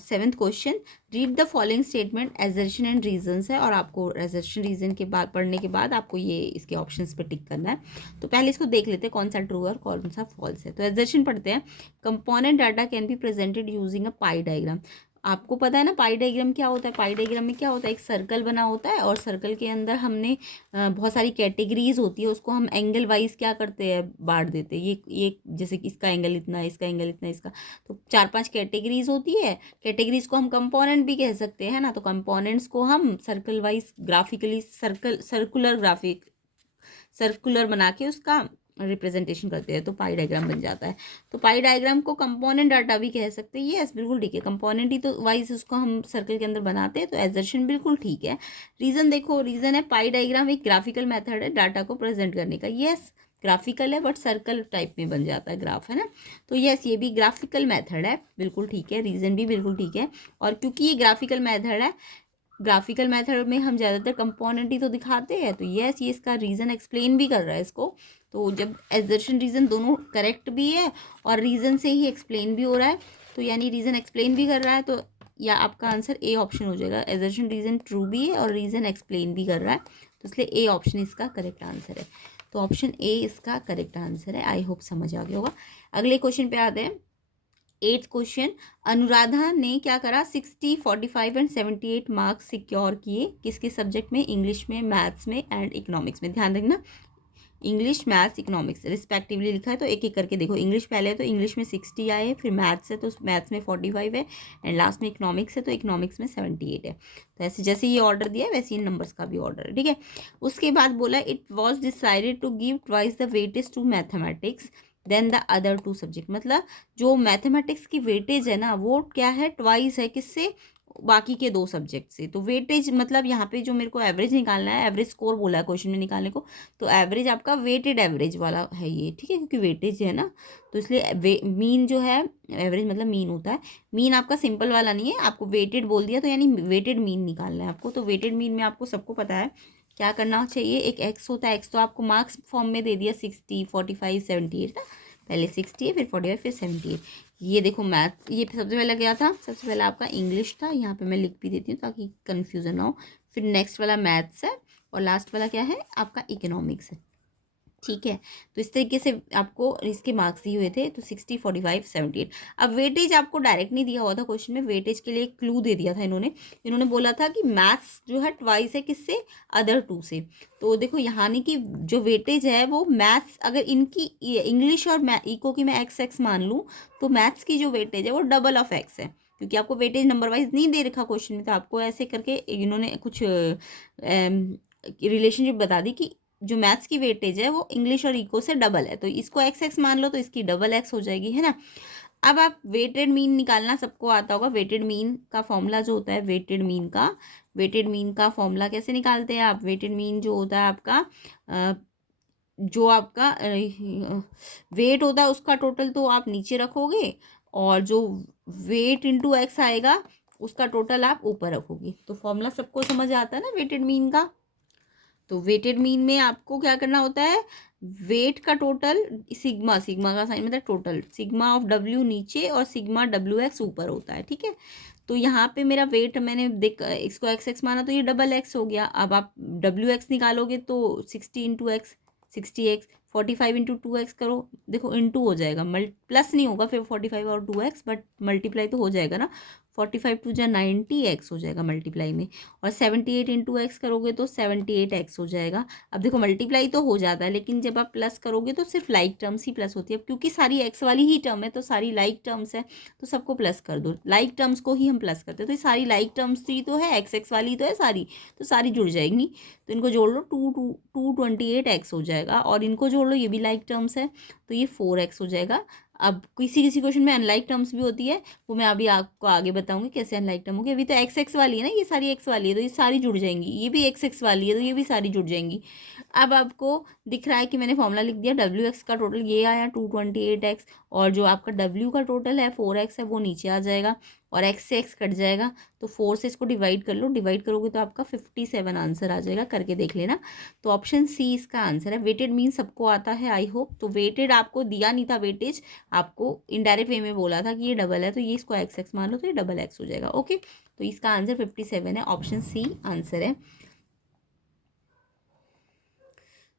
7th question, read the following statement assertion and reasons है, और आपको एजर्शन रीजन के बाद पढ़ने के बाद आपको ये इसके ऑप्शंस पे टिक करना है। तो पहले इसको देख लेते हैं कौन सा ट्रू है और कौन सा फॉल्स है। तो एजर्शन पढ़ते हैं। Component data can be presented using a pi diagram. आपको पता है ना पाई डायग्राम क्या होता है? पाई डायग्राम में क्या होता है, एक सर्कल बना होता है और सर्कल के अंदर हमने बहुत सारी कैटेगरीज होती है, उसको हम एंगल वाइज क्या करते हैं, बांट देते हैं। ये जैसे कि इसका एंगल इतना है, इसका एंगल इतना है, इसका, तो 4-5 कैटेगरीज होती है। कैटेगरीज को हम कंपोनेंट भी कह सकते हैं ना। तो कंपोनेंट्स को हम सर्कल वाइज ग्राफिकली सर्कुलर बना के उसका रिप्रेजेंटेशन करते हैं, तो पाई डायग्राम बन जाता है। तो पाई डायग्राम को कंपोनेंट डाटा भी कह सकते हैं। यस, बिल्कुल ठीक है, कंपोनेंट ही तो वाइज उसको हम सर्कल के अंदर बनाते हैं, तो एजर्शन बिल्कुल ठीक है। रीजन देखो, रीजन है पाई डायग्राम एक ग्राफिकल मेथड है डाटा को प्रेजेंट करने का। यस, ग्राफिकल है बट सर्कल टाइप में बन जाता है ग्राफ, है ना। तो यस, ये भी ग्राफिकल मेथड है, बिल्कुल ठीक है। रीजन भी बिल्कुल ठीक है। और क्योंकि ये ग्राफिकल मेथड है, ग्राफिकल मेथड में हम ज़्यादातर कंपोनेंट ही तो दिखाते हैं, तो यस, ये इसका रीज़न एक्सप्लेन भी कर रहा है इसको। तो जब एजर्शन रीज़न दोनों करेक्ट भी है और रीज़न से ही एक्सप्लेन भी हो रहा है, तो यानी रीज़न एक्सप्लेन भी कर रहा है, तो या आपका आंसर ए ऑप्शन हो जाएगा। एजर्शन रीज़न ट्रू भी है और रीज़न एक्सप्लेन भी कर रहा है, तो इसलिए ए ऑप्शन इसका करेक्ट आंसर है। तो ऑप्शन ए इसका करेक्ट आंसर है। आई होप समझ आ गया होगा। अगले क्वेश्चन पे आते हैं। 8th क्वेश्चन, अनुराधा ने क्या करा, 60, 45 एंड 78 मार्क्स सिक्योर किए किसके सब्जेक्ट में? इंग्लिश में, मैथ्स में एंड इकोनॉमिक्स में। ध्यान रखना, इंग्लिश, मैथ्स, इकोनॉमिक्स रिस्पेक्टिवली लिखा है, तो एक एक करके देखो। इंग्लिश पहले है तो इंग्लिश में 60 आए, फिर मैथ्स है तो मैथ्स में 45 है, एंड लास्ट में इकोनॉमिक्स है तो इकोनॉमिक्स में 78 है। तो ऐसे जैसे ये ऑर्डर दिया है वैसे इन नंबर्स का भी ऑर्डर है, ठीक है। उसके बाद बोला, it was decided to give twice the weightage to mathematics than the other two subject. मतलब जो मैथमेटिक्स की वेटेज है ना, वो क्या है, ट्वाइस है, किससे? बाकी के 2 सब्जेक्ट से। तो वेटेज मतलब यहाँ पे जो मेरे को एवरेज निकालना है, एवरेज स्कोर बोला है क्वेश्चन में निकालने को, तो एवरेज आपका वेटेड एवरेज वाला है ये, ठीक है, क्योंकि वेटेज है ना, तो इसलिए मीन जो है, एवरेज मतलब मीन होता है। मीन आपका सिंपल वाला नहीं है, आपको वेटेड बोल दिया तो यानी वेटेड मीन निकालना है आपको। तो वेटेड मीन में आपको सबको पता है क्या करना चाहिए। एक एक्स होता है, एक्स तो आपको मार्क्स फॉर्म में दे दिया, 60, 45, 78 था। पहले 60 है, फिर 45, फिर 78। ये देखो मैथ, ये सबसे पहले क्या था, सबसे पहले आपका इंग्लिश था, यहाँ पे मैं लिख भी देती हूँ ताकि कन्फ्यूजन ना हो। फिर नेक्स्ट वाला मैथ्स है, और लास्ट वाला क्या है आपका, इकोनॉमिक्स है, ठीक है। तो इस तरीके से आपको इसके मार्क्स दिए हुए थे, तो 60, 45, 78। अब वेटेज आपको डायरेक्ट नहीं दिया हुआ था क्वेश्चन में, वेटेज के लिए एक क्लू दे दिया था इन्होंने बोला था कि मैथ्स जो है ट्वाइस है किससे, अदर 2 से। तो देखो यहाँ नहीं कि जो वेटेज है वो मैथ्स, अगर इनकी इंग्लिश और इको की मैं एक्स मान लूँ, तो मैथ्स की जो वेटेज है वो डबल ऑफ एक्स है, क्योंकि आपको वेटेज नंबर वाइज नहीं दे रखा क्वेश्चन में, तो आपको ऐसे करके इन्होंने कुछ रिलेशनशिप बता दी कि जो मैथ्स की वेटेज है वो इंग्लिश और इको से डबल है, तो इसको एक्स मान लो, तो इसकी डबल एक्स हो जाएगी, है ना। अब आप वेटेड मीन निकालना सबको आता होगा। वेटेड मीन का फॉर्मूला जो होता है, वेटेड मीन का फॉर्मूला कैसे निकालते हैं आप? वेटेड मीन जो होता है आपका, जो आपका वेट होता है उसका टोटल तो आप नीचे रखोगे, और जो वेट इंटू एक्स आएगा उसका टोटल आप ऊपर रखोगे। तो फॉर्मूला सबको समझ आता है ना वेटेड मीन का। तो वेटेड मीन में आपको क्या करना होता है, वेट का टोटल, सिग्मा, सिग्मा का साइन मतलब टोटल, सिग्मा ऑफ डब्ल्यू नीचे और सिग्मा डब्ल्यू एक्स ऊपर होता है, ठीक है। तो यहाँ पे मेरा वेट मैंने देख इसको एक्स माना, तो ये डबल एक्स हो गया। अब आप डब्ल्यू एक्स निकालोगे तो 60 into x, 60x, 45 into 2x करो, देखो इंटू हो जाएगा, प्लस नहीं होगा फिर 45 और 2x, बट मल्टीप्लाई तो हो जाएगा ना। 45 टू जा 90x हो जाएगा मल्टीप्लाई में, और 78 इंटू एक्स करोगे तो 78x हो जाएगा। अब देखो मल्टीप्लाई तो हो जाता है, लेकिन जब आप प्लस करोगे तो सिर्फ लाइक टर्म्स ही प्लस होती है। अब क्योंकि सारी एक्स वाली ही टर्म है तो सारी लाइक टर्म्स है, तो सबको प्लस कर दो, लाइक टर्म्स को ही हम प्लस करते हैं। तो ये सारी लाइक टर्म्स ही तो है, एक्स वाली तो है सारी, तो सारी जुड़ जाएंगी। तो इनको जोड़ लो, 228x हो जाएगा, और इनको जोड़ लो, ये भी लाइक टर्म्स है, तो ये 4x हो जाएगा। अब किसी किसी क्वेश्चन में अनलाइक टर्म्स भी होती है, वो मैं अभी आपको आगे बताऊंगी कैसे अनलाइक टर्म होगी। अभी तो एक्स वाली है ना, ये सारी एक्स वाली है तो ये सारी जुड़ जाएंगी, ये भी एक्स वाली है तो ये भी सारी जुड़ जाएंगी। अब आपको दिख रहा है कि मैंने फॉर्मूला लिख दिया, डब्ल्यू एक्स का टोटल ये आया 228x, और जो आपका डब्ल्यू का टोटल है 4x है वो नीचे आ जाएगा, और x से x कट जाएगा, तो 4 से इसको डिवाइड कर लो, डिवाइड करोगे तो आपका 57 आंसर आ जाएगा, करके देख लेना। तो ऑप्शन सी इसका आंसर है। वेटेड मीन सबको आता है आई होप, तो वेटेड आपको दिया नहीं था वेटेज, आपको इनडायरेक्ट वे में बोला था कि ये डबल है, तो ये इसको एक्स एक्स मान लो, तो ये डबल एक्स हो जाएगा। ओके, तो इसका आंसर 57 है, ऑप्शन सी आंसर है।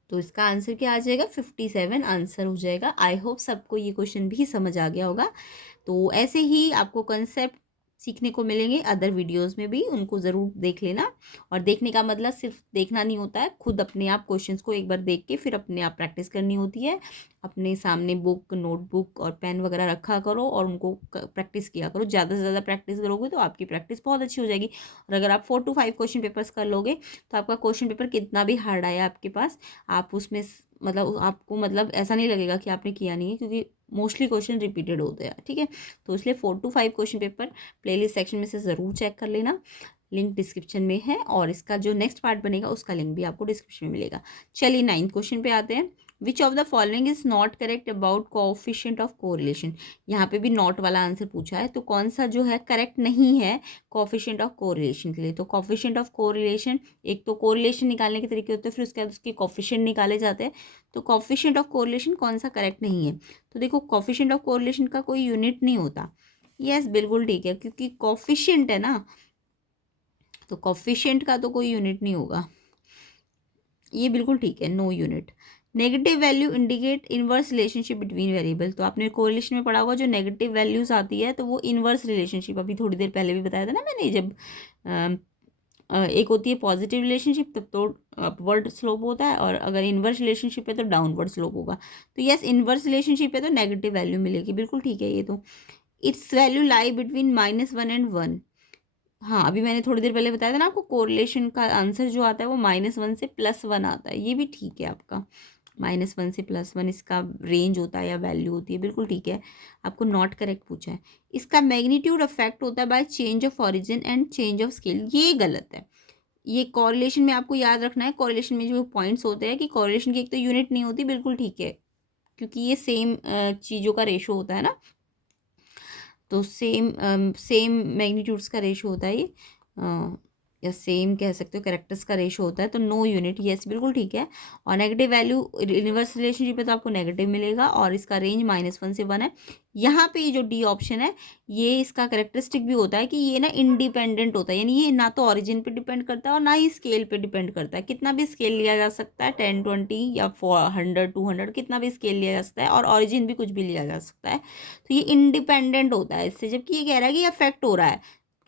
तो इसका आंसर क्या आ जाएगा, 57 आंसर हो जाएगा। आई होप सबको ये क्वेश्चन भी समझ आ गया होगा। तो ऐसे ही आपको कंसेप्ट सीखने को मिलेंगे अदर वीडियोस में भी, उनको ज़रूर देख लेना। और देखने का मतलब सिर्फ देखना नहीं होता है, खुद अपने आप क्वेश्चंस को एक बार देख के फिर अपने आप प्रैक्टिस करनी होती है। अपने सामने बुक, नोटबुक और पेन वगैरह रखा करो और उनको प्रैक्टिस किया करो। ज़्यादा से ज़्यादा प्रैक्टिस करोगे तो आपकी प्रैक्टिस बहुत अच्छी हो जाएगी। और अगर आप 4 to 5 क्वेश्चन पेपर्स कर लोगे तो आपका क्वेश्चन पेपर कितना भी हार्ड आया आपके पास, आप उसमें मतलब आपको मतलब ऐसा नहीं लगेगा कि आपने किया नहीं है, क्योंकि मोस्टली क्वेश्चन रिपीटेड होते हैं। ठीक है, तो इसलिए 4 to 5 question paper playlist section में से ज़रूर चेक कर लेना, लिंक डिस्क्रिप्शन में है, और इसका जो नेक्स्ट पार्ट बनेगा उसका लिंक भी आपको डिस्क्रिप्शन में मिलेगा। चलिए 9th क्वेश्चन पे आते हैं। Which of the following is not correct about coefficient of correlation. यहाँ पे भी नॉट वाला आंसर पूछा है, तो कौन सा जो है करेक्ट नहीं है कोएफिशिएंट ऑफ कोरिलेशन के लिए। तो कोएफिशिएंट ऑफ कोरिलेशन, एक तो कोरिलेशन निकालने के तरीके होते हैं, फिर उसके बाद उसके कोएफिशिएंट निकाले जाते हैं। तो कोएफिशिएंट ऑफ कोरिलेशन कौन सा करेक्ट नहीं है, तो देखो कोएफिशिएंट ऑफ कोरिलेशन का कोई यूनिट नहीं होता। यस, बिल्कुल ठीक है, क्योंकि कोएफिशिएंट है ना, तो कोएफिशिएंट का तो कोई यूनिट नहीं होगा, ये बिल्कुल ठीक है, no unit. Negative value indicate inverse relationship between variable. तो आपने कोरिलेशन में पढ़ा होगा, जो नेगेटिव वैल्यूज आती है तो वो इनवर्स रिलेशनशिप, अभी थोड़ी देर पहले भी बताया था ना मैंने, जब एक होती है पॉजिटिव रिलेशनशिप तब तो अपवर्ड स्लोप होता है, और अगर इनवर्स रिलेशनशिप है तो डाउनवर्ड स्लोप होगा। तो यस, इनवर्स रिलेशनशिप है तो नेगेटिव वैल्यू मिलेगी, बिल्कुल ठीक है ये तो। It's value lie between -1 and 1। हाँ, अभी मैंने थोड़ी देर पहले बताया था ना आपको, कोरिलेशन का आंसर जो आता है वो -1 से +1 आता है, ये भी ठीक है आपका। -1 से +1 इसका रेंज होता है या वैल्यू होती है, बिल्कुल ठीक है। आपको नॉट करेक्ट पूछा है। इसका मैग्नीट्यूड अफेक्ट होता है by change of origin and change of scale, ये गलत है। ये कोरिलेशन में आपको याद रखना है, कोरिलेशन में जो पॉइंट्स होते हैं कि कोरिलेशन की एक तो यूनिट नहीं होती, बिल्कुल ठीक है, क्योंकि ये सेम चीज़ों का रेशो होता है ना, तो सेम मैग्नीट्यूड्स का रेशो होता है ये, या सेम कह सकते हो कैरेक्टर्स का रेशो होता है, तो नो यूनिट, यस बिल्कुल ठीक है। और नेगेटिव वैल्यू इनवर्स रिलेशनशिप है तो आपको नेगेटिव मिलेगा, और इसका रेंज -1 से 1 है। यहाँ पे ये जो डी ऑप्शन है, ये इसका करेक्टरिस्टिक भी होता है कि ये ना इंडिपेंडेंट होता है, यानी ये ना तो ऑरिजिन पे डिपेंड करता है और ना ही स्केल पे डिपेंड करता है। कितना भी स्केल लिया जा सकता है, 10, 20 या 100, 200, कितना भी स्केल लिया जा सकता है, और ऑरिजिन भी कुछ भी लिया जा सकता है। तो ये इंडिपेंडेंट होता है इससे, जबकि ये कह रहा है कि ये अफेक्ट हो रहा है,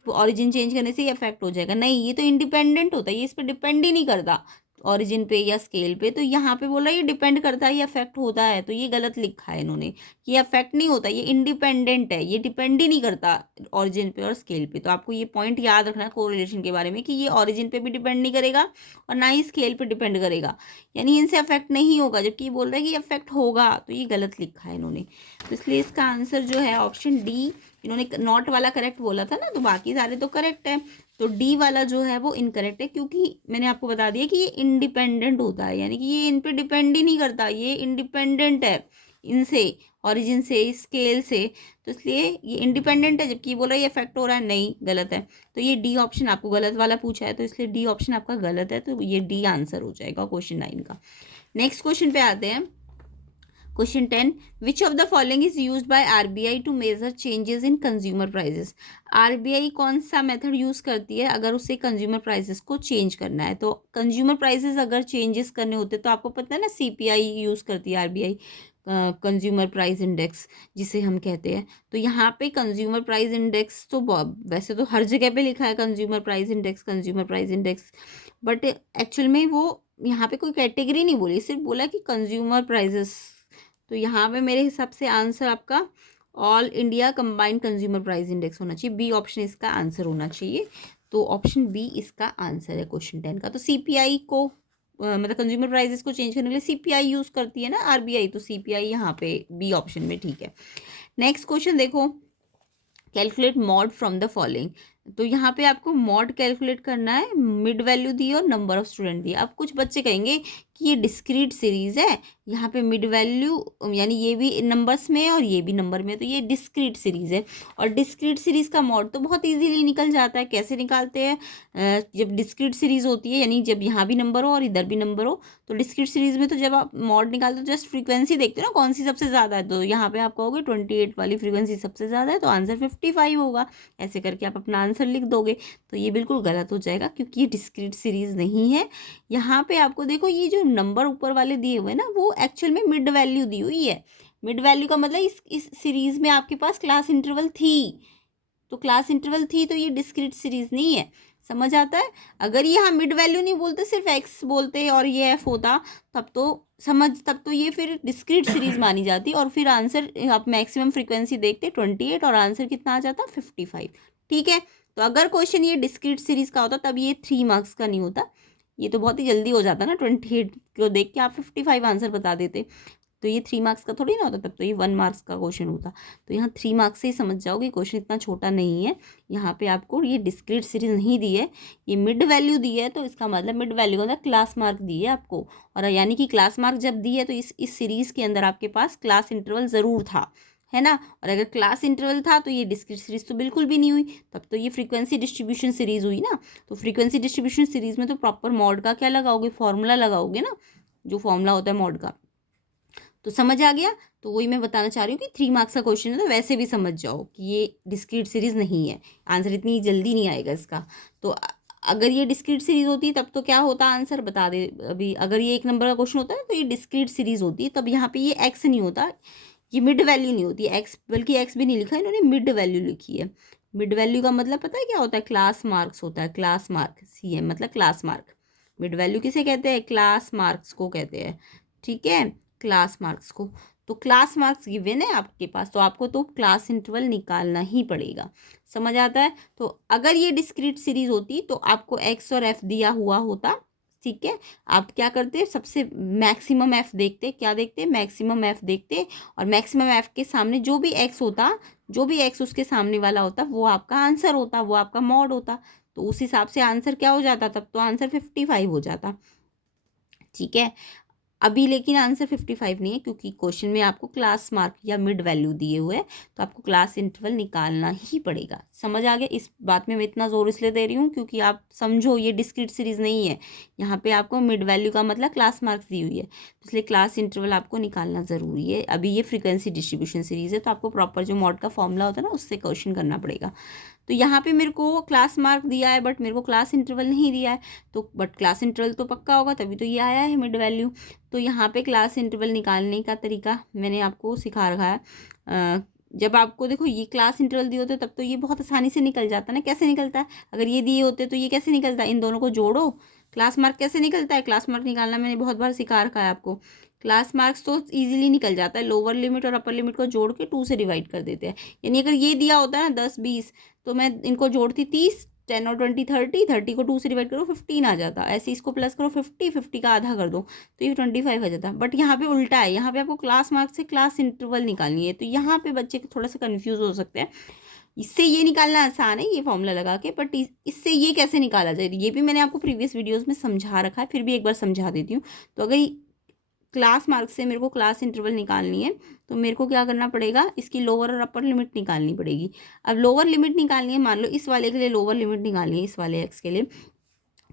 ऑरिजिन चेंज करने से ये अफेक्ट हो जाएगा, नहीं, ये तो इंडिपेंडेंट होता है, ये इस पर डिपेंड ही नहीं करता ऑरिजिन पे या स्केल पे। तो यहाँ पे बोला ये डिपेंड करता है, ये अफेक्ट होता है, तो ये गलत लिखा है इन्होंने, ये अफेक्ट नहीं होता, ये इंडिपेंडेंट है, ये डिपेंड ही नहीं करता ऑरिजिन पे और स्केल पे। तो आपको ये पॉइंट याद रखना है कोरिलेशन के बारे में, कि ये ऑरिजिन पे भी डिपेंड नहीं करेगा और ना ही स्केल पे डिपेंड करेगा, यानी इनसे अफेक्ट नहीं होगा, जबकि ये बोल रहा है कि अफेक्ट होगा, तो ये गलत लिखा है इन्होंने। तो इसलिए इसका आंसर जो है ऑप्शन डी, इन्होंने नॉट वाला करेक्ट बोला था ना, तो बाकी सारे तो करेक्ट है, तो डी वाला जो है वो इनकरेक्ट है, क्योंकि मैंने आपको बता दिया कि ये इंडिपेंडेंट होता है, यानी कि ये इन पे डिपेंड ही नहीं करता, ये इंडिपेंडेंट है इनसे, ऑरिजिन से, स्केल से, तो इसलिए ये इंडिपेंडेंट है, जबकि ये बोल रहा है ये इफेक्ट हो रहा है, नहीं, गलत है। तो ये डी ऑप्शन आपको गलत वाला पूछा है, तो इसलिए डी ऑप्शन आपका गलत है, तो ये डी आंसर हो जाएगा क्वेश्चन 9 का। नेक्स्ट क्वेश्चन पे आते हैं। Question 10, which of the following is used by RBI to measure changes in consumer prices. RBI कौन सा मेथड यूज़ करती है अगर उसे कंज्यूमर प्राइजेस को चेंज करना है। तो कंज्यूमर प्राइजेस अगर चेंजेस करने होते तो आपको पता है ना, सीपीआई यूज़ करती है आरबीआई, कंज्यूमर प्राइस इंडेक्स जिसे हम कहते हैं। तो यहाँ पे कंज्यूमर प्राइस इंडेक्स तो वैसे तो हर जगह पे लिखा है consumer price index, consumer price index, but actual में वो यहाँ पे कोई कैटेगरी नहीं बोली, सिर्फ बोला कि कंज्यूमर प्राइजेस। तो यहाँ पे मेरे हिसाब से आंसर आपका all India combined consumer price index होना चाहिए, बी ऑप्शन इसका आंसर होना चाहिए। तो ऑप्शन बी इसका आंसर है क्वेश्चन 10 का। तो सीपीआई को मतलब कंज्यूमर प्राइसेस को चेंज करने के लिए सीपीआई यूज़ करती है ना आरबीआई, तो सीपीआई यहाँ पे बी ऑप्शन में ठीक है। नेक्स्ट क्वेश्चन देखो, calculate mod from the following. तो यहाँ पे आपको मॉड कैलकुलेट करना है, मिड वैल्यू दी और नंबर ऑफ स्टूडेंट दिया। अब कुछ बच्चे कहेंगे कि ये डिस्क्रीट सीरीज़ है, यहाँ पे मिड वैल्यू यानी ये भी नंबर्स में है और ये भी नंबर में है, तो ये डिस्क्रीट सीरीज़ है। और डिस्क्रीट सीरीज़ का मॉड तो बहुत इजीली निकल जाता है। कैसे निकालते हैं? जब डिस्क्रीट सीरीज़ होती है यानी जब यहाँ भी नंबर हो और इधर भी नंबर हो, तो डिस्क्रीट सीरीज़ में तो जब आप मॉड निकालते हो जस्ट फ्रीक्वेंसी देखते हो ना कौन सी सबसे ज़्यादा है, तो यहाँ पे आप कहोगे 28 वाली फ्रीक्वेंसी सबसे ज़्यादा है, तो आंसर 55 होगा। ऐसे करके आप अपना आंसर लिख दोगे। तो ये बिल्कुल गलत हो जाएगा क्योंकि ये डिस्क्रीट सीरीज़ नहीं है। यहाँ पे आपको देखो ये जो नंबर ऊपर वाले दिए हुए हैं ना, वो एक्चुअल में मिड वैल्यू दी हुई है। मिड वैल्यू का मतलब इस सीरीज़ में आपके पास क्लास इंटरवल थी, तो क्लास इंटरवल थी, तो ये डिस्क्रीट सीरीज़ नहीं है। समझ आता है? अगर ये यहाँ मिड वैल्यू नहीं बोलते, सिर्फ एक्स बोलते और ये एफ होता, तब तो ये फिर डिस्क्रीट सीरीज़ मानी जाती और फिर आंसर आप मैक्सिमम फ्रीक्वेंसी देखते 28 और आंसर कितना आ जाता 55। ठीक है, तो अगर क्वेश्चन ये डिस्क्रीट सीरीज़ का होता तब ये 3 मार्क्स का नहीं होता। ये तो बहुत ही जल्दी हो जाता ना, 28 को देख के आप 55 आंसर बता देते। तो ये 3 मार्क्स का थोड़ी ना होता, तब तो ये 1 मार्क्स का क्वेश्चन होता। तो यहाँ 3 मार्क्स से ही समझ जाओगे क्वेश्चन इतना छोटा नहीं है। यहाँ पे आपको ये डिस्क्रीट सीरीज नहीं दी है, ये मिड वैल्यू दी है, तो इसका मतलब मिड वैल्यू का मतलब क्लास मार्क दी है आपको। और यानी कि क्लास मार्क जब दी है तो इस सीरीज़ के अंदर आपके पास क्लास इंटरवल ज़रूर था, है ना। और अगर क्लास इंटरवल था तो ये डिस्क्रीट सीरीज तो बिल्कुल भी नहीं हुई, तब तो ये फ्रीक्वेंसी डिस्ट्रीब्यूशन सीरीज हुई ना। तो फ्रीक्वेंसी डिस्ट्रीब्यूशन सीरीज में तो प्रॉपर मॉड का क्या लगाओगे, फॉर्मूला लगाओगे ना, जो फॉर्मूला होता है मॉड का। तो समझ आ गया? तो वही मैं बताना चाह रही हूँ कि 3 मार्क्स का क्वेश्चन है, तो वैसे भी समझ जाओ कि ये डिस्क्रीट सीरीज़ नहीं है। आंसर इतनी जल्दी नहीं आएगा इसका। तो अगर ये डिस्क्रीट सीरीज़ होती तब तो क्या होता आंसर बता दे अभी। अगर ये 1 नंबर का क्वेश्चन होता है तो ये डिस्क्रीट सीरीज़ होती, तब यहाँ पे ये एक्स नहीं होता, ये मिड वैल्यू नहीं होती एक्स, बल्कि एक्स भी नहीं लिखा है इन्होंने, मिड वैल्यू लिखी है। मिड वैल्यू का मतलब पता है क्या होता है? क्लास मार्क्स होता है, क्लास मार्क, CM मतलब क्लास मार्क। मिड वैल्यू किसे कहते हैं? क्लास मार्क्स को कहते हैं। ठीक है, क्लास मार्क्स को। तो क्लास मार्क्स गिवन है आपके पास, तो आपको तो क्लास इंटरवल निकालना ही पड़ेगा। समझ आता है? तो अगर ये डिस्क्रीट सीरीज होती तो आपको एक्स और एफ दिया हुआ होता, ठीक है। आप क्या करते? सबसे मैक्सिमम एफ देखते, क्या देखते? मैक्सिमम एफ देखते, और मैक्सिमम एफ के सामने जो भी एक्स होता, जो भी एक्स उसके सामने वाला होता, वो आपका आंसर होता, वो आपका मॉड होता। तो उस हिसाब से आंसर क्या हो जाता? तब तो आंसर 55 हो जाता। ठीक है, अभी लेकिन आंसर 55 नहीं है क्योंकि क्वेश्चन में आपको क्लास मार्क या मिड वैल्यू दिए हुए हैं, तो आपको क्लास इंटरवल निकालना ही पड़ेगा। समझ आ गया? इस बात में मैं इतना जोर इसलिए दे रही हूँ क्योंकि आप समझो ये डिस्क्रीट सीरीज नहीं है, यहाँ पे आपको मिड वैल्यू का मतलब क्लास मार्क्स दी हुई है, इसलिए क्लास इंटरवल आपको निकालना ज़रूरी है। अभी ये फ्रीक्वेंसी डिस्ट्रीब्यूशन सीरीज है, तो आपको प्रॉपर जो मॉड का फॉर्मूला होता है ना, उससे क्वेश्चन करना पड़ेगा। तो यहाँ पे मेरे को क्लास मार्क दिया है बट मेरे को क्लास इंटरवल नहीं दिया है, तो बट क्लास इंटरवल तो पक्का होगा तभी तो ये आया है मिड वैल्यू। तो यहाँ पे क्लास इंटरवल निकालने का तरीका मैंने आपको सिखा रखा है। जब आपको देखो ये क्लास इंटरवल दिए होते तब तो ये बहुत आसानी से निकल जाता ना। कैसे निकलता है? अगर ये दिए होते तो ये कैसे निकलता है? इन दोनों को जोड़ो, क्लास मार्क कैसे निकलता है? क्लास मार्क निकालना मैंने बहुत बार सिखा रखा है आपको। क्लास मार्क्स तो ईजिली निकल जाता है, लोअर लिमिट और अपर लिमिट को जोड़ के 2 से डिवाइड कर देते हैं। यानी अगर ये दिया होता है ना 10 20, तो मैं इनको जोड़ती 30, 10 और 20 30, 30 को 2 से डिवाइड करो 15 आ जाता। ऐसे इसको प्लस करो 50, 50 का आधा कर दो तो ये 25 आ जाता। बट यहाँ पे उल्टा है, यहाँ पे आपको क्लास मार्क्स से क्लास इंटरवल निकालनी है, तो यहाँ पे बच्चे थोड़ा सा कन्फ्यूज हो सकते हैं। इससे ये निकालना आसान है ये फॉर्मूला लगा के, बट इससे ये कैसे निकाला जाए ये भी मैंने आपको प्रीवियस वीडियोज़ में समझा रखा है, फिर भी एक बार समझा देती हूँ। तो अगर क्लास मार्क्स से मेरे को क्लास इंटरवल निकालनी है तो मेरे को क्या करना पड़ेगा? इसकी लोअर और अपर लिमिट निकालनी पड़ेगी। अब लोअर लिमिट निकालनी है, मान लो इस वाले के लिए लोअर लिमिट निकालनी है, इस वाले एक्स के लिए,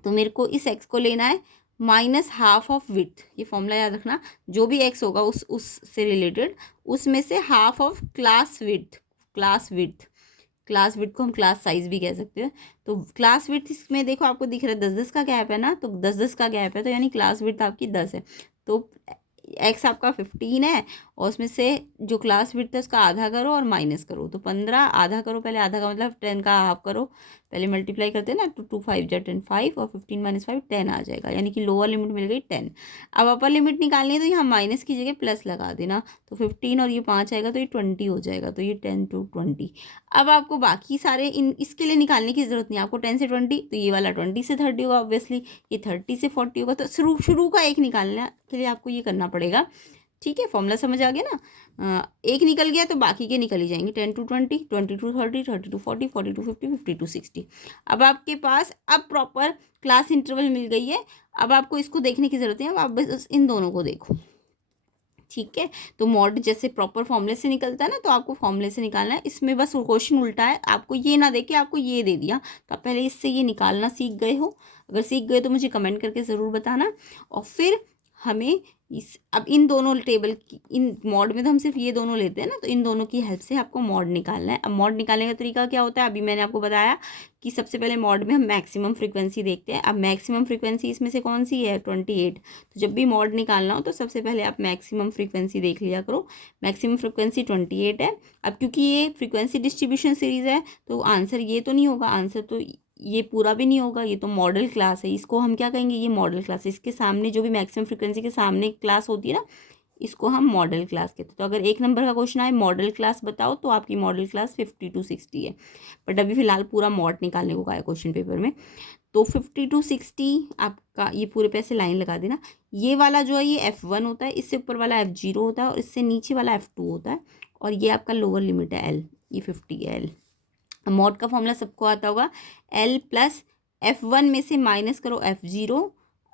तो मेरे को इस एक्स को लेना है माइनस हाफ ऑफ विड्थ। ये फॉर्मूला याद रखना, जो भी एक्स होगा उससे रिलेटेड, उसमें से half of class width. Class width को हम क्लास साइज भी कह सकते हैं। तो क्लास विड्थ इसमें देखो आपको दिख रहा है 10 10 का गैप है ना, तो 10 10 का गैप है, तो यानी क्लास विड्थ आपकी 10 है। तो एक्स आपका 15 है और उसमें से जो क्लास विड्थ है उसका आधा करो और माइनस करो, तो 15 आधा करो, पहले आधा का मतलब 10 का हाफ करो, पहले मल्टीप्लाई करते हैं ना, तो 2 5 जा 10 5 और 15 माइनस 5 10 आ जाएगा, यानी कि लोअर लिमिट मिल गई 10। अब अपर लिमिट निकालनी है तो यहाँ माइनस की जगह प्लस लगा देना, तो 15 और ये 5 आएगा तो ये 20 हो जाएगा, तो ये 10 to 20। अब आपको बाकी सारे इसके लिए निकालने की ज़रूरत नहीं, आपको 10 से 20, तो ये वाला 20 से 30 होगा ऑब्वियसली, ये 30 से 40 होगा। तो शुरू का एक निकालने के लिए आपको ये करना पड़ेगा ठीक है, फॉर्मूला समझ आ गया ना। एक निकल गया तो बाकी के निकल ही जाएंगे, 10 to 20, 20 to 30, 30 to 40, 40 to 50, 50 to 60। अब आपके पास अब प्रॉपर क्लास इंटरवल मिल गई है। अब आपको इसको देखने की ज़रूरत है, अब आप बस इन दोनों को देखो। ठीक है, तो मॉड जैसे प्रॉपर फॉर्मूले से निकलता है ना, तो आपको फॉर्मूले से निकालना है। इसमें बस क्वेश्चन उल्टा है, आपको ये ना देके आपको ये दे दिया, तो आप पहले इससे ये निकालना सीख गए हो। अगर सीख गए तो मुझे कमेंट करके ज़रूर बताना। और फिर हमें अब इन दोनों टेबल की, इन मॉड में तो हम सिर्फ ये दोनों लेते हैं ना, तो इन दोनों की हेल्प से आपको मॉड निकालना है। अब मॉड निकालने का तरीका क्या होता है, अभी मैंने आपको बताया कि सबसे पहले मॉड में हम मैक्सिमम फ्रीक्वेंसी देखते हैं। अब मैक्सिमम फ्रीक्वेंसी इसमें से कौन सी है, 28। तो जब भी मॉड निकालना हो तो सबसे पहले आप मैक्सिमम फ्रीक्वेंसी देख लिया करो। मैक्सिमम फ्रीक्वेंसी 28 है। अब क्योंकि ये फ्रीक्वेंसी डिस्ट्रीब्यूशन सीरीज़ है, तो आंसर ये तो नहीं होगा, आंसर तो ये पूरा भी नहीं होगा, ये तो मॉडल क्लास है। इसको हम क्या कहेंगे, ये मॉडल क्लास है। इसके सामने जो भी मैक्सिमम फ्रीक्वेंसी के सामने क्लास होती है ना, इसको हम मॉडल क्लास कहते हैं। तो अगर एक नंबर का क्वेश्चन आए मॉडल क्लास बताओ, तो आपकी मॉडल क्लास 50 to 60 है। बट अभी फिलहाल पूरा मॉड निकालने को कहा है क्वेश्चन पेपर में। तो 50 to 60 आपका ये पूरे पे ऐसे लाइन लगा देना। ये वाला जो है ये F1 होता है, इससे ऊपर वाला F0 होता है, और इससे नीचे वाला F2 होता है। और ये आपका लोअर लिमिट है L, ये 50 है L। मॉड का फॉर्मूला सबको आता होगा, L प्लस F1 में से माइनस करो F0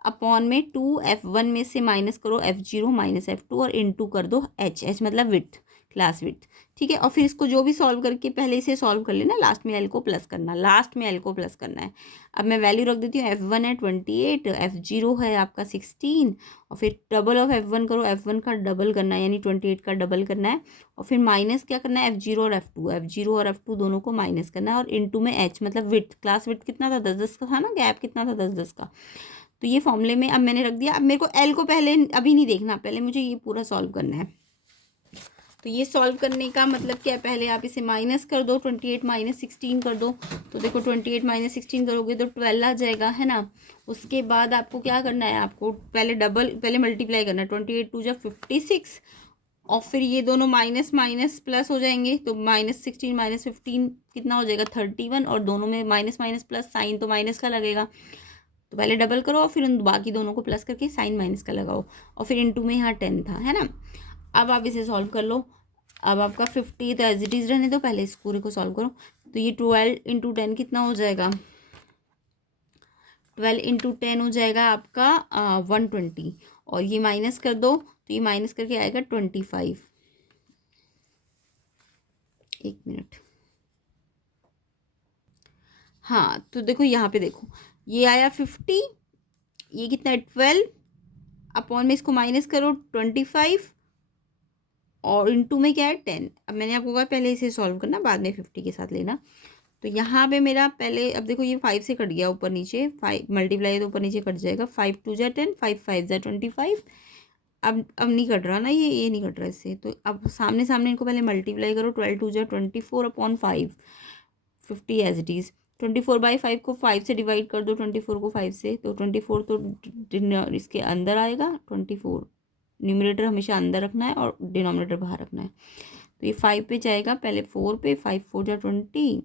अपॉन में 2 F1 में से माइनस करो F0 माइनस F2 और इनटू कर दो H मतलब विड्थ, क्लास विड्थ। ठीक है, और फिर इसको जो भी सॉल्व करके पहले इसे सॉल्व कर लेना, लास्ट में L को प्लस करना, लास्ट में L को प्लस करना है। अब मैं वैल्यू रख देती हूँ, F1 है 28, F0 है आपका 16, और फिर डबल ऑफ F1 करो, F1 का डबल करना है यानी 28 का डबल करना है, और फिर माइनस क्या करना है F0 और F2 और F2 दोनों को माइनस करना है, और इनटू में H मतलब विड्थ, क्लास विड्थ कितना था 10-10 का था ना, गैप कितना था 10-10 का। तो ये फॉर्मूले में अब मैंने रख दिया। अब मेरे को L को पहले अभी नहीं देखना, पहले मुझे ये पूरा सॉल्व करना है। तो ये सॉल्व करने का मतलब क्या है, पहले आप इसे माइनस कर दो, 28 माइनस 16 कर दो। तो देखो 28 माइनस 16 करोगे तो 12 आ जाएगा, है ना। उसके बाद आपको क्या करना है, आपको पहले मल्टीप्लाई करना है, 28 2 जा 56, और फिर ये दोनों माइनस माइनस प्लस हो जाएंगे, तो माइनस 16 माइनस 15 कितना हो जाएगा 31, और दोनों में माइनस माइनस प्लस, साइन तो माइनस का लगेगा। तो पहले डबल करो और फिर उन बाकी दोनों को प्लस करके साइन माइनस का लगाओ, और फिर इनटू में यहाँ 10 था, है ना। अब आप इसे सॉल्व कर लो। अब आपका 50 तो एज इट इज़ रहने दो, पहले इस पूरे को सॉल्व करो। तो ये 12 इंटू 10 कितना हो जाएगा, 12 इंटू 10 हो जाएगा आपका 120, और ये माइनस कर दो तो ये माइनस करके आएगा 25। एक मिनट, हाँ तो देखो यहाँ पे देखो, ये आया 50, ये कितना है 12, अपॉन में इसको माइनस करो 25, और इनटू में क्या है 10। अब मैंने आपको कहा पहले इसे सॉल्व करना, बाद में 50 के साथ लेना। तो यहाँ पे मेरा पहले, अब देखो ये 5 से कट गया ऊपर नीचे, 5 मल्टीप्लाई तो ऊपर नीचे कट जाएगा, 5 2 जा 10, 5 5 जा 25। अब नहीं कट रहा ना, ये नहीं कट रहा इससे, तो अब सामने सामने इनको पहले मल्टीप्लाई करो, 12 2 जा 24 अपॉन 5, 50 एज इट इज़। 24/5 को 5 से डिवाइड कर दो, 24 को 5 से, तो 24 तो इसके अंदर आएगा, 24 न्यूमरेटर हमेशा अंदर रखना है और डिनोमिनेटर बाहर रखना है। तो ये 5 पे जाएगा, पहले 4 पे, 5 4 जा 20,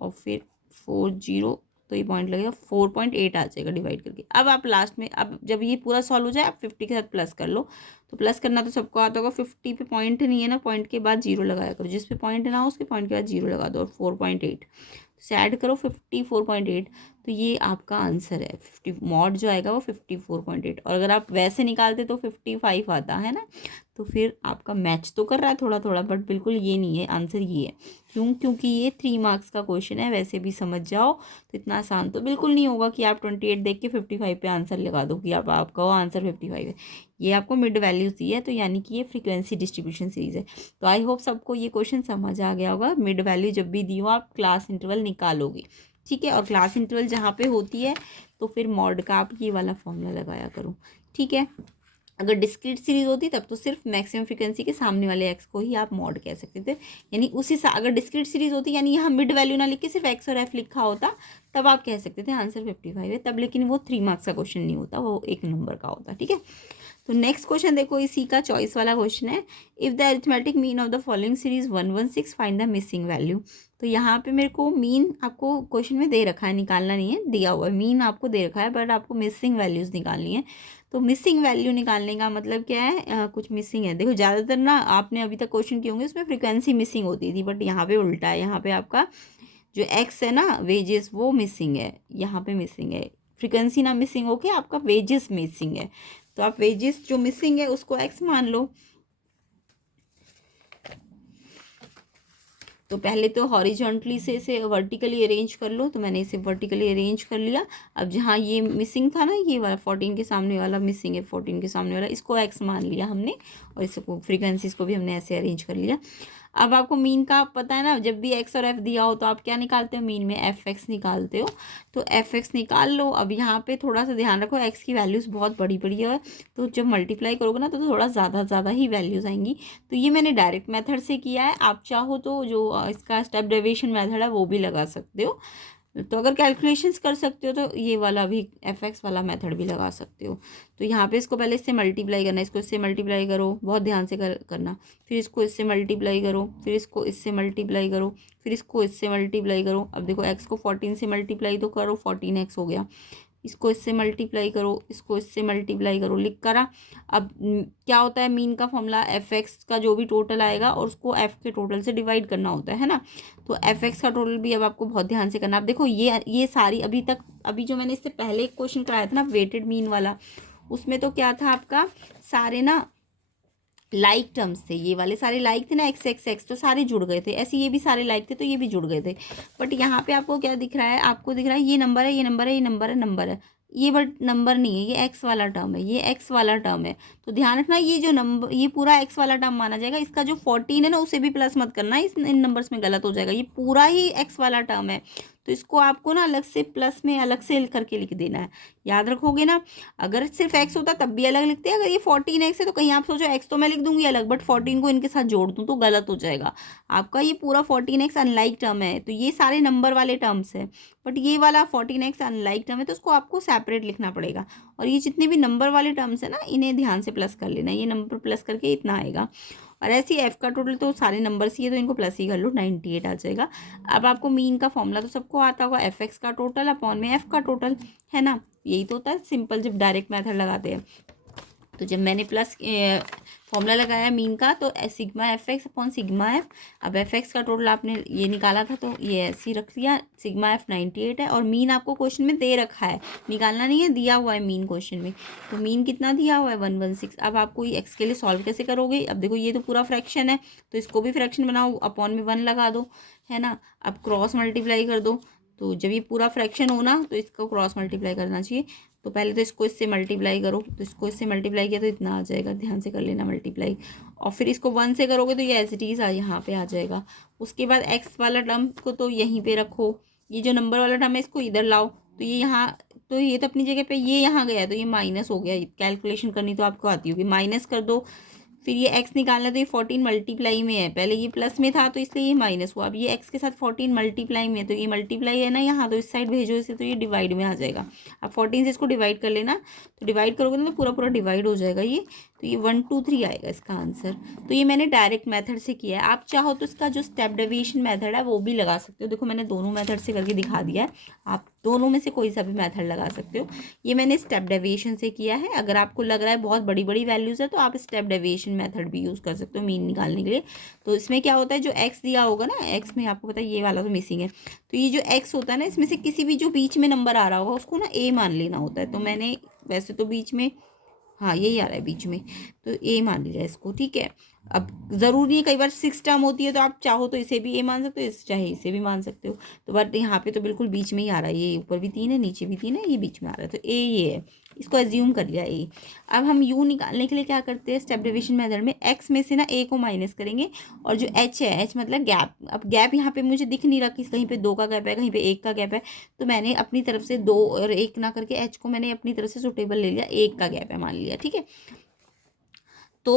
और फिर 4 0, तो ये पॉइंट लगेगा 4.8 आ जाएगा डिवाइड करके। अब आप लास्ट में, अब जब ये पूरा सॉल्व हो जाए आप 50 के साथ प्लस कर लो। तो प्लस करना तो सबको आता होगा, 50 पे पॉइंट नहीं है ना, पॉइंट के बाद जीरो लगाया करो, जिस पे पॉइंट ना हो उसके पॉइंट के बाद जीरो लगा दो, और 4.8 से ऐड करो 54.8, तो ये आपका आंसर है। 50 मॉड जो आएगा वो 54.8, और अगर आप वैसे निकालते तो 55 आता है ना। तो फिर आपका मैच तो कर रहा है थोड़ा थोड़ा, बट बिल्कुल ये नहीं है, आंसर ये है। क्यों, क्योंकि ये 3 मार्क्स का क्वेश्चन है, वैसे भी समझ जाओ तो इतना आसान तो बिल्कुल नहीं होगा कि आप 28 देख के 55 पे आंसर लगा दो कि आपका वो आंसर 55 है। ये आपको मिड वैल्यूज दी है, तो यानी कि ये फ्रीक्वेंसी डिस्ट्रीब्यूशन सीरीज है। तो आई होप सबको ये क्वेश्चन समझ आ गया होगा। मिड वैल्यू जब भी दी हो आप क्लास इंटरवल निकालोगे, ठीक है। और क्लास इंटरवल जहाँ पे होती है तो फिर मॉड का आप ये वाला फॉर्मूला लगाया करो, ठीक है। अगर डिस्क्रीट सीरीज होती तब तो सिर्फ मैक्सिमम फ्रीक्वेंसी के सामने वाले एक्स को ही आप मॉड कह सकते थे, यानी उसी अगर डिस्क्रीट सीरीज होती यानी यहाँ मिड वैल्यू ना लिख के सिर्फ एक्स और एफ लिखा होता, तब आप कह सकते थे आंसर 55 है तब, लेकिन वो 3 मार्क्स का क्वेश्चन नहीं होता, वो 1 नंबर का होता, ठीक है। तो नेक्स्ट क्वेश्चन देखो, इसी का चॉइस वाला क्वेश्चन है। If the arithmetic mean of the following series 116, find the missing value. तो यहाँ पे मेरे को मीन आपको क्वेश्चन में दे रखा है, निकालना नहीं है, दिया हुआ है मीन आपको दे रखा है, बट आपको मिसिंग वैल्यूज़ निकालनी है। तो मिसिंग वैल्यू निकालने का मतलब क्या है, कुछ मिसिंग है। देखो ज़्यादातर ना आपने अभी तक क्वेश्चन किए होंगे उसमें फ्रीक्वेंसी मिसिंग होती थी, बट यहाँ पे उल्टा है। यहाँ पे आपका जो एक्स है ना वेजेस वो मिसिंग है, यहाँ पे मिसिंग है। फ्रीक्वेंसी ना मिसिंग होके आपका वेजेस मिसिंग है, तो आप वेजेस जो मिसिंग है उसको एक्स मान लो। तो पहले तो हॉरिजॉन्टली से इसे वर्टिकली अरेंज कर लो, तो मैंने इसे वर्टिकली अरेंज कर लिया। अब जहाँ ये मिसिंग था ना, ये वाला 14 के सामने वाला मिसिंग है, 14 के सामने वाला, इसको एक्स मान लिया हमने, और इसको फ्रीक्वेंसीज को भी हमने ऐसे अरेंज कर लिया। अब आपको मीन का पता है ना, जब भी एक्स और एफ दिया हो तो आप क्या निकालते हो, मीन में एफ एक्स निकालते हो। तो एफ एक्स निकाल लो। अब यहाँ पे थोड़ा सा ध्यान रखो, एक्स की वैल्यूज़ बहुत बड़ी बड़ी है, तो जब मल्टीप्लाई करोगे ना तो थोड़ा ज़्यादा ही वैल्यूज़ आएंगी। तो ये मैंने डायरेक्ट मेथड से किया है, आप चाहो तो जो इसका स्टेप डेविएशन मेथड है वो भी लगा सकते हो। तो अगर कैलकुलेशंस कर सकते हो तो ये वाला भी एफ एक्स वाला मेथड भी लगा सकते हो। तो यहाँ पे इसको पहले इससे मल्टीप्लाई करना है, इसको इससे मल्टीप्लाई करो, बहुत ध्यान से करना। फिर इसको इससे मल्टीप्लाई करो, फिर इसको इससे मल्टीप्लाई करो, फिर इसको इससे मल्टीप्लाई करो। अब देखो एक्स को 14 से मल्टीप्लाई तो करो, 14x हो गया। इसको इससे मल्टीप्लाई करो, इसको इससे मल्टीप्लाई करो, लिख करा। अब क्या होता है, मीन का फॉर्मूला एफ एक्स का जो भी टोटल आएगा और उसको एफ के टोटल से डिवाइड करना होता है ना। तो एफ एक्स का टोटल भी अब आपको बहुत ध्यान से करना। अब देखो ये सारी अभी जो मैंने इससे पहले एक क्वेश्चन कराया था ना वेटेड मीन वाला, उसमें तो क्या था आपका, सारे ना लाइक टर्म्स थे, ये वाले सारे लाइक थे ना, एक्स एक्स एक्स, तो सारे जुड़ गए थे। ऐसे ये भी सारे लाइक थे तो ये भी जुड़ गए थे। बट यहाँ पे आपको क्या दिख रहा है, आपको दिख रहा है ये नंबर है, ये नंबर है, ये नंबर है, नंबर है, ये बट नंबर नहीं है, ये एक्स वाला टर्म है, ये एक्स वाला टर्म है। तो ध्यान रखना, ये जो नंबर, ये पूरा एक्स वाला टर्म माना जाएगा। इसका जो 14 है ना उसे भी प्लस मत करना, इन नंबर्स में गलत हो जाएगा। ये पूरा ही एक्स वाला टर्म है, तो इसको आपको ना अलग से प्लस में अलग से करके लिख देना है। याद रखोगे ना, अगर सिर्फ एक्स होता तब भी अलग लिखते हैं। अगर ये 14x है तो कहीं आप सोचो एक्स तो मैं लिख दूंगी अलग, बट 14 को इनके साथ जोड़ दूँ तो गलत हो जाएगा। आपका ये पूरा 14x अनलाइक टर्म है, तो ये सारे नंबर वाले टर्म्स है, बट ये वाला 14x अनलाइक टर्म है, तो उसको आपको सेपरेट लिखना पड़ेगा। और ये जितने भी नंबर वाले टर्म्स है ना, इन्हें ध्यान से प्लस कर लेना, ये नंबर प्लस करके इतना आएगा। और ऐसे ही एफ का टोटल तो सारे नंबर ही है, तो इनको प्लस ही कर लो, 98 आ जाएगा। अब आपको मीन का फॉर्मूला तो सबको आता होगा, एफ एक्स का टोटल अपॉन में एफ का टोटल, है ना। यही तो होता है सिंपल जब डायरेक्ट मेथड लगाते हैं। तो जब मैंने प्लस फॉर्मूला लगाया मीन का, तो sigma F x upon sigma F. अब एफ एक्स का टोटल आपने ये निकाला था तो ये ऐसे ही रख दिया, सिग्मा एफ 98 है, और मीन आपको क्वेश्चन में दे रखा है, निकालना नहीं है, दिया हुआ है मीन क्वेश्चन में। तो मीन कितना दिया हुआ है 116। अब आपको ये एक्स के लिए सॉल्व कैसे करोगे, अब देखो ये तो पूरा फ्रैक्शन है, तो इसको भी फ्रैक्शन बनाओ, अपॉन में 1 लगा दो, है ना। अब क्रॉस मल्टीप्लाई कर दो, तो जब ये पूरा फ्रैक्शन हो ना तो इसको क्रॉस मल्टीप्लाई करना चाहिए। तो पहले तो इसको इससे मल्टीप्लाई करो, तो इसको इससे मल्टीप्लाई किया तो इतना आ जाएगा, ध्यान से कर लेना मल्टीप्लाई। और फिर इसको 1 से करोगे तो ये एज इट इज़ यहाँ पे आ जाएगा। उसके बाद एक्स वाला टर्म को तो यहीं पे रखो, ये जो नंबर वाला टर्म है इसको इधर लाओ, तो ये यहाँ, तो ये तो अपनी जगह पे, ये यहाँ गया तो ये माइनस हो गया। कैलकुलेशन करनी तो आपको आती होगी, माइनस कर दो। फिर ये x निकालना, तो ये 14 मल्टीप्लाई में है, पहले ये प्लस में था तो इसलिए ये माइनस हुआ। अब ये x के साथ 14 मल्टीप्लाई में है, तो ये मल्टीप्लाई है ना यहाँ, तो इस साइड भेजो इसे, तो ये डिवाइड में आ जाएगा। अब 14 से इसको डिवाइड कर लेना, तो डिवाइड करोगे ना तो पूरा पूरा डिवाइड हो जाएगा ये, तो ये 1 2 3 आएगा इसका आंसर। तो ये मैंने डायरेक्ट मेथड से किया है। आप चाहो तो इसका जो स्टेप डेविएशन मेथड है वो भी लगा सकते हो। देखो मैंने दोनों मेथड से करके दिखा दिया है, आप दोनों में से कोई सा भी मेथड लगा सकते हो। ये मैंने स्टेप डेविएशन से किया है। अगर आपको लग रहा है बहुत बड़ी बड़ी वैल्यूज़ है तो आप स्टेप डेविएशन मेथड भी यूज़ कर सकते हो मीन निकालने के लिए। तो इसमें क्या होता है, जो एक्स दिया होगा ना, एक्स में आपको पता है ये वाला तो मिसिंग है, तो ये जो एक्स होता है ना, इसमें से किसी भी जो बीच में नंबर आ रहा होगा उसको ना ए मान लेना होता है। तो मैंने वैसे तो बीच में, हाँ यही आ रहा है बीच में, तो ए मान लिया इसको, ठीक है। अब ज़रूरी है, कई बार 6 टर्म होती है तो आप चाहो तो इसे भी ए मान सकते हो, चाहे इसे भी मान सकते हो। तो बट यहाँ पे तो बिल्कुल बीच में ही आ रहा है, ये ऊपर भी 3 है नीचे भी 3 है, ये बीच में आ रहा है, तो ए ये है, इसको एज्यूम कर लिया ए। अब हम यू निकालने के लिए क्या करते हैं, स्टेप डिविजन मेथड में एक्स में से ना ए को माइनस करेंगे, और जो एच है, एच मतलब गैप। अब गैप यहाँ पे मुझे दिख नहीं रहा कि कहीं पे 2 का गैप है, कहीं पे 1 का गैप है, तो मैंने अपनी तरफ से 2 और 1 ना करके एच को मैंने अपनी तरफ से सुटेबल ले लिया, 1 का गैप है मान लिया, ठीक है। तो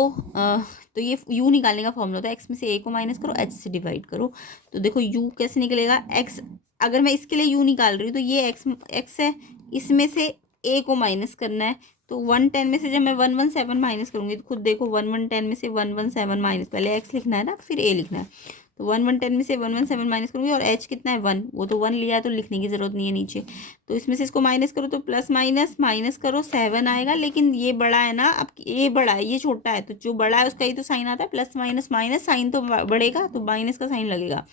ये यू निकालने का फॉर्मूला होता है, एक्स में से ए को माइनस करो, एच से डिवाइड करो। तो देखो यू कैसे निकलेगा, एक्स, अगर मैं इसके लिए यू निकाल रही हूँ तो ये एक्स है, इसमें से ए को माइनस करना है। तो 110 में से जब मैं 117 माइनस करूँगी तो खुद देखो 110 में से 117 माइनस, पहले एक्स लिखना है ना फिर ए लिखना है। तो 1 1 10 में से 1 1 7 माइनस करूँगी, और h कितना है 1, वो तो 1 लिया है तो लिखने की ज़रूरत नहीं है नीचे। तो इसमें से इसको माइनस करो तो प्लस माइनस माइनस करो 7 आएगा, लेकिन ये बड़ा है ना, अब ये बड़ा है ये छोटा है, तो जो बड़ा है उसका ही तो साइन आता है, प्लस माइनस माइनस साइन तो बढ़ेगा तो माइनस का साइन लगेगा,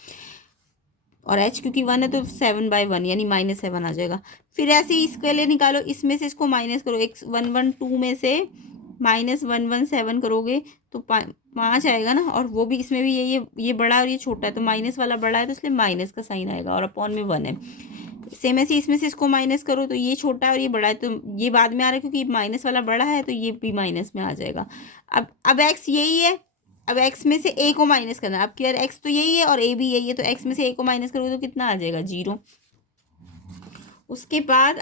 और h क्योंकि 1 है तो 7/1 यानी -7 आ जाएगा। फिर ऐसे ही इसके लिए निकालो, इसमें से इसको माइनस करो, एक 1 1 2 में से -1 1 7 करोगे तो 5 आएगा ना, और वो भी इसमें भी ये बड़ा और ये छोटा है, तो माइनस वाला बड़ा है तो इसलिए माइनस का साइन आएगा, और अपॉन में 1 है। सेम ऐसे इसमें से इसको माइनस करो तो ये छोटा है और ये बड़ा है, तो ये बाद में आ रहा है क्योंकि माइनस वाला बड़ा है तो ये भी माइनस में आ जाएगा। अब x यही है, अब x में से a को माइनस करना है। अब क्लियर, x तो यही है और a भी यही है, तो x में से a को माइनस करोगे तो कितना आ जाएगा 0। उसके बाद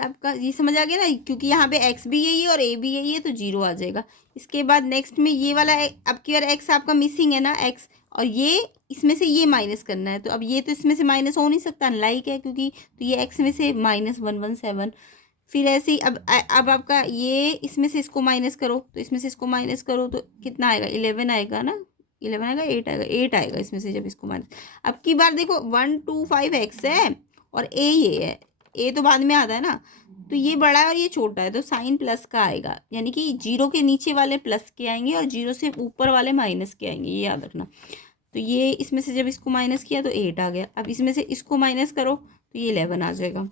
आपका ये समझ आ गया ना, क्योंकि यहाँ पे x भी यही है और a भी यही है तो 0 आ जाएगा। इसके बाद नेक्स्ट में ये वाला अब क्लियर, x आपका मिसिंग है ना x, और ये इसमें से ये माइनस करना है, तो अब ये तो इसमें से माइनस हो नहीं सकता, अनलाइक है क्योंकि, तो ये x में से -1 1 7। फिर ऐसे ही अब आपका ये इसमें से इसको माइनस करो, तो इसमें से इसको माइनस करो तो कितना आएगा 11 आएगा ना, 11 आएगा 8 आएगा, 8 आएगा इसमें से जब इसको माइनस। अब की बार देखो 1 2 5 x है और a ये है, a तो बाद में आता है ना, तो ये बड़ा है और ये छोटा है तो साइन प्लस का आएगा, यानी कि 0 के नीचे वाले प्लस के आएंगे और 0 से ऊपर वाले माइनस के आएंगे, ये याद रखना। तो ये इसमें से जब इसको माइनस किया तो 8 आ गया, अब इसमें से इसको माइनस करो तो ये 11 आ जाएगा।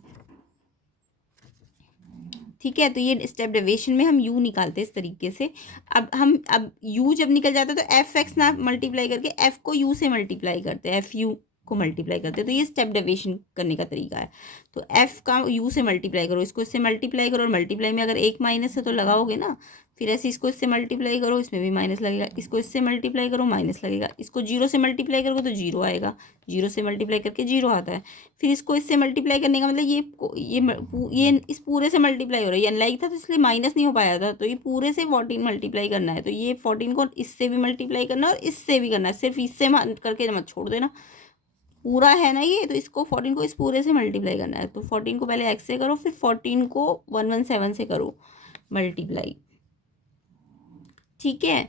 ठीक है, तो ये स्टेप डेविएशन में हम u निकालते हैं इस तरीके से। अब u जब निकल जाता है तो एफ एक्स ना मल्टीप्लाई करके f को u से मल्टीप्लाई करते हैं, एफ यू को मल्टीप्लाई करते हैं, तो ये स्टेप डेविएशन करने का तरीका है। तो f का u से मल्टीप्लाई करो, इसको इससे मल्टीप्लाई करो, और मल्टीप्लाई में अगर एक माइनस है तो लगाओगे ना, फिर ऐसे इसको इससे मल्टीप्लाई करो, इसमें भी माइनस लगेगा, इसको इससे मल्टीप्लाई करो माइनस लगेगा, इसको 0 से मल्टीप्लाई करोगे तो 0 आएगा, 0 से मल्टीप्लाई करके 0 आता है। फिर इसको इससे मल्टीप्लाई करने का मतलब ये इस पूरे से मल्टीप्लाई हो रहा है, ये अनलाइक था तो इसलिए माइनस नहीं हो पाया था, तो ये पूरे से 14 मल्टीप्लाई करना है, तो ये 14 को इससे भी मल्टीप्लाई करना है और इससे भी करना है, सिर्फ इससे करके मत छोड़ देना, पूरा है ना ये, तो इसको 14 को इस पूरे से मल्टीप्लाई करना है, तो 14 को पहले x से करो, फिर 14 को 1 1 7 से करो मल्टीप्लाई। ठीक है,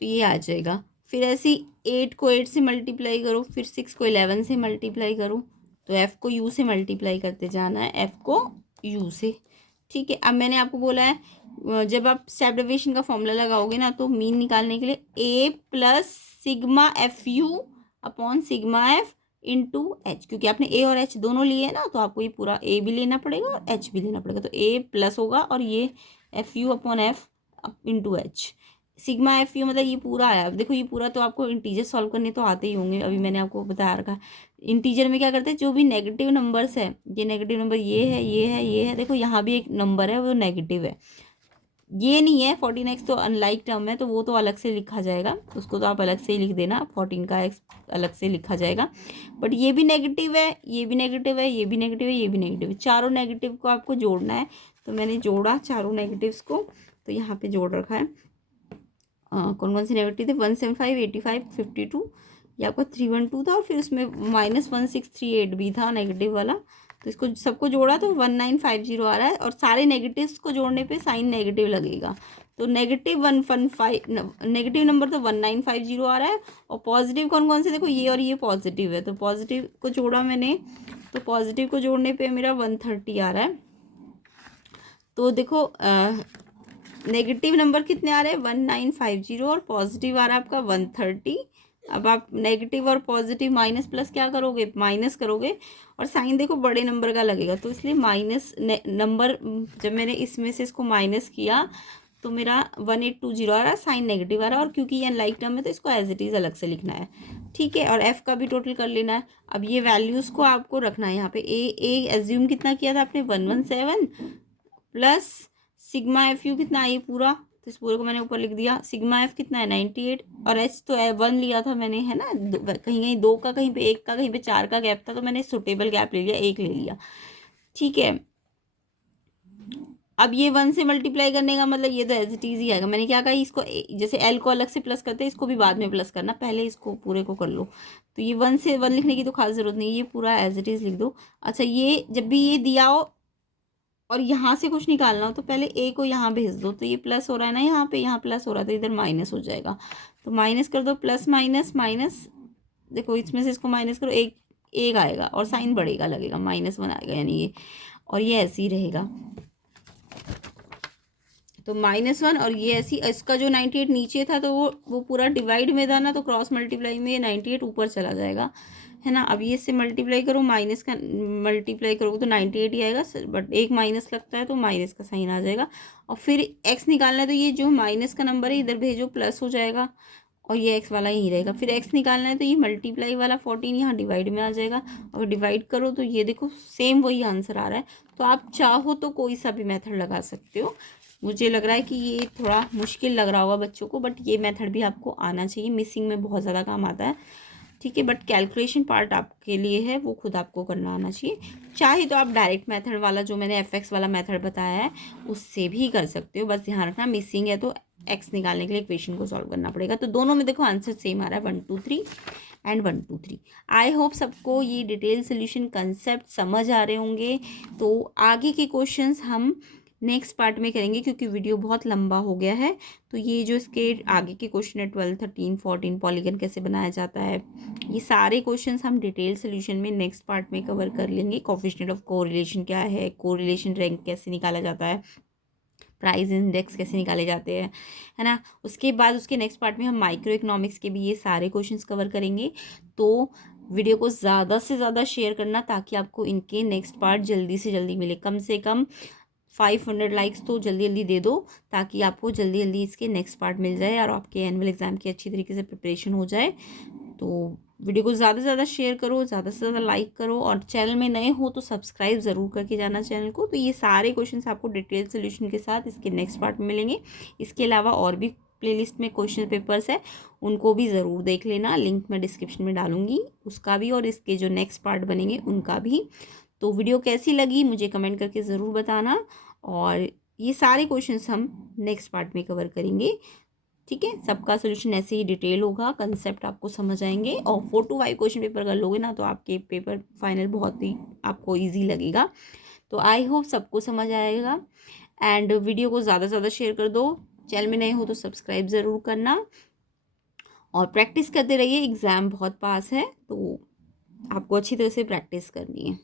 तो ये आ जाएगा। फिर ऐसे 8 को 8 से मल्टीप्लाई करो, फिर 6 को 11 से मल्टीप्लाई करो, तो f को u से मल्टीप्लाई करते जाना है, f को u से। ठीक है, अब मैंने आपको बोला है जब आप स्टेप डेविएशन का फॉर्मूला लगाओगे ना, तो मीन निकालने के लिए a plus sigma F you upon sigma F into H, क्योंकि आपने a और h दोनों लिए हैं ना, तो आपको ये पूरा a भी लेना पड़ेगा और h भी लेना पड़ेगा, तो a प्लस होगा और ये F you upon F into H, sigma F you मतलब ये पूरा आया। अब देखो ये पूरा तो आपको इंटीजर सॉल्व करने तो आते ही होंगे, अभी मैंने आपको बता रखा है। इंटीजर में क्या करते हैं, जो भी नेगेटिव नंबर्स है, ये नेगेटिव नंबर ये है ये है ये है, देखो यहाँ भी एक नंबर है वो नेगेटिव है, ये नहीं है 14x तो अनलाइक टर्म है, तो वो तो अलग से लिखा जाएगा, उसको तो आप अलग से ही लिख देना, 14 का x अलग से लिखा जाएगा। बट ये भी नेगेटिव है, ये भी नेगेटिव है, ये भी नेगेटिव है, ये भी नेगेटिव है, चारों नेगेटिव को आपको जोड़ना है, तो मैंने जोड़ा चारों नेगेटिव्स को, तो यहाँ पे जोड़ रखा है। कौन कौन से नेगेटिव थे, 175 85 52, ये आपका 312 था, और फिर उसमें -1638 भी था नेगेटिव वाला, तो इसको सबको जोड़ा तो 1950 आ रहा है, और सारे नेगेटिव्स को जोड़ने पे साइन नेगेटिव लगेगा, तो नेगेटिव नंबर तो 1950 आ रहा है, और पॉजिटिव कौन कौन से, देखो ये और ये पॉजिटिव है, तो पॉजिटिव को जोड़ा मैंने, तो पॉजिटिव को जोड़ने पे मेरा 130 आ रहा है। तो देखो नेगेटिव नंबर कितने आ रहे हैं 1950, और पॉजिटिव आ रहा है आपका 130। अब आप नेगेटिव और पॉजिटिव माइनस प्लस क्या करोगे, माइनस करोगे, और साइन देखो बड़े नंबर का लगेगा, तो इसलिए माइनस नंबर जब मैंने इसमें से इसको माइनस किया तो मेरा 1820 आ रहा है, साइन नेगेटिव आ रहा है, और क्योंकि ये अनलाइक टर्म है तो इसको एज इट इज़ अलग से लिखना है। ठीक है, और एफ का भी टोटल कर लेना है। अब ये वैल्यूज़ को आपको रखना है यहाँ पे, ए एज्यूम कितना किया था आपने 117 प्लस सिग्मा एफ यू कितना है ये पूरा, तो इस पूरे को मैंने ऊपर लिख दिया, सिग्मा एफ कितना है 98, और एच तो 1 लिया था मैंने, है ना, कहीं कहीं 2 का, कहीं पे 1 का, कहीं पे 4 का गैप था, तो मैंने सुटेबल गैप ले लिया, 1 ले लिया। ठीक है, अब ये 1 से मल्टीप्लाई करने का मतलब ये तो एज इट इज ही आएगा, मैंने क्या कहा इसको जैसे एल को अलग से प्लस करते हैं, इसको भी बाद में प्लस करना, पहले इसको पूरे को कर लो, तो ये 1 से 1 लिखने की तो खास ज़रूरत नहीं, ये पूरा एज इट इज़ लिख दो। अच्छा, ये जब भी ये दिया हो और यहाँ से कुछ निकालना हो तो पहले ए को यहाँ भेज दो, तो ये प्लस हो रहा है ना यहाँ पे, यहाँ प्लस हो रहा है तो इधर माइनस हो जाएगा, तो माइनस कर दो, प्लस माइनस माइनस, देखो इसमें से इसको माइनस करो, एक एक आएगा और साइन बढ़ेगा, लगेगा -1 आएगा, यानी ये, और ये ऐसे ही रहेगा, तो -1 और ये ऐसी, इसका जो 98 नीचे था तो वो पूरा डिवाइड में था ना, तो क्रॉस मल्टीप्लाई में 98 ऊपर चला जाएगा, है ना। अब ये से मल्टीप्लाई करो, माइनस का मल्टीप्लाई करोगे तो 98 ही आएगा, बट एक माइनस लगता है तो माइनस का साइन आ जाएगा, और फिर एक्स निकालना है तो ये जो माइनस का नंबर है इधर भेजो, प्लस हो जाएगा, और ये एक्स वाला यहीं रहेगा। फिर एक्स निकालना है तो ये मल्टीप्लाई वाला 14 यहाँ डिवाइड में आ जाएगा, और डिवाइड करो तो ये देखो सेम वही आंसर आ रहा है। तो आप चाहो तो कोई सा भी मेथड लगा सकते हो, मुझे लग रहा है कि ये थोड़ा मुश्किल लग रहा होगा बच्चों को, बट ये मेथड भी आपको आना चाहिए, मिसिंग में बहुत ज़्यादा काम आता है, ठीक है। बट कैलकुलेशन पार्ट आपके लिए है, वो खुद आपको करना आना चाहिए। चाहे तो आप डायरेक्ट मेथड वाला जो मैंने एफ वाला मेथड बताया है उससे भी कर सकते हो, बस ध्यान रखना मिसिंग है तो एक्स निकालने के लिए इक्वेशन को सॉल्व करना पड़ेगा। तो दोनों में देखो आंसर सेम आ रहा है, 1 2 3 एंड 1 2 3। आई होप सबको ये डिटेल सोल्यूशन कंसेप्ट समझ आ रहे होंगे। तो आगे के क्वेश्चंस हम नेक्स्ट पार्ट में करेंगे, क्योंकि वीडियो बहुत लंबा हो गया है। तो ये जो इसके आगे के क्वेश्चन है 12 13 14 पॉलीगन कैसे बनाया जाता है, ये सारे क्वेश्चंस हम डिटेल सोल्यूशन में नेक्स्ट पार्ट में कवर कर लेंगे। कोफिशिएंट ऑफ कोरिलेशन क्या है, कोरिलेशन रैंक कैसे निकाला जाता है, प्राइस इंडेक्स कैसे निकाले जाते हैं, है ना। उसके बाद उसके नेक्स्ट पार्ट में हम माइक्रो इकोनॉमिक्स के भी ये सारे क्वेश्चंस कवर करेंगे। तो वीडियो को ज़्यादा से ज़्यादा शेयर करना, ताकि आपको इनके नेक्स्ट पार्ट जल्दी से जल्दी मिले। कम से कम 500 लाइक्स तो जल्दी जल्दी दे दो, ताकि आपको जल्दी जल्दी इसके नेक्स्ट पार्ट मिल जाए और आपके एनुअल एग्ज़ाम की अच्छी तरीके से प्रिपरेशन हो जाए। तो वीडियो को ज़्यादा से ज़्यादा शेयर करो, ज़्यादा से ज़्यादा लाइक करो, और चैनल में नए हो तो सब्सक्राइब ज़रूर करके जाना चैनल को। तो ये सारे क्वेश्चंस आपको डिटेल सोल्यूशन के साथ इसके नेक्स्ट पार्ट में मिलेंगे। इसके अलावा और भी प्लेलिस्ट में क्वेश्चन पेपर्स है, उनको भी ज़रूर देख लेना, लिंक मैं डिस्क्रिप्शन में डालूंगी उसका भी, और इसके जो नेक्स्ट पार्ट बनेंगे उनका भी। तो वीडियो कैसी लगी मुझे कमेंट करके ज़रूर बताना, और ये सारे क्वेश्चंस हम नेक्स्ट पार्ट में कवर करेंगे, ठीक है। सबका सोल्यूशन ऐसे ही डिटेल होगा, कंसेप्ट आपको समझ आएंगे, और 4 to 5 क्वेश्चन पेपर कर लोगे ना तो आपके पेपर फाइनल बहुत ही आपको ईजी लगेगा। तो आई होप सबको समझ आएगा, एंड वीडियो को ज़्यादा से ज़्यादा शेयर कर दो। चैनल में नए हो तो सब्सक्राइब ज़रूर करना, और प्रैक्टिस करते रहिए, एग्ज़ाम बहुत पास है तो आपको अच्छी तरह से प्रैक्टिस करनी है।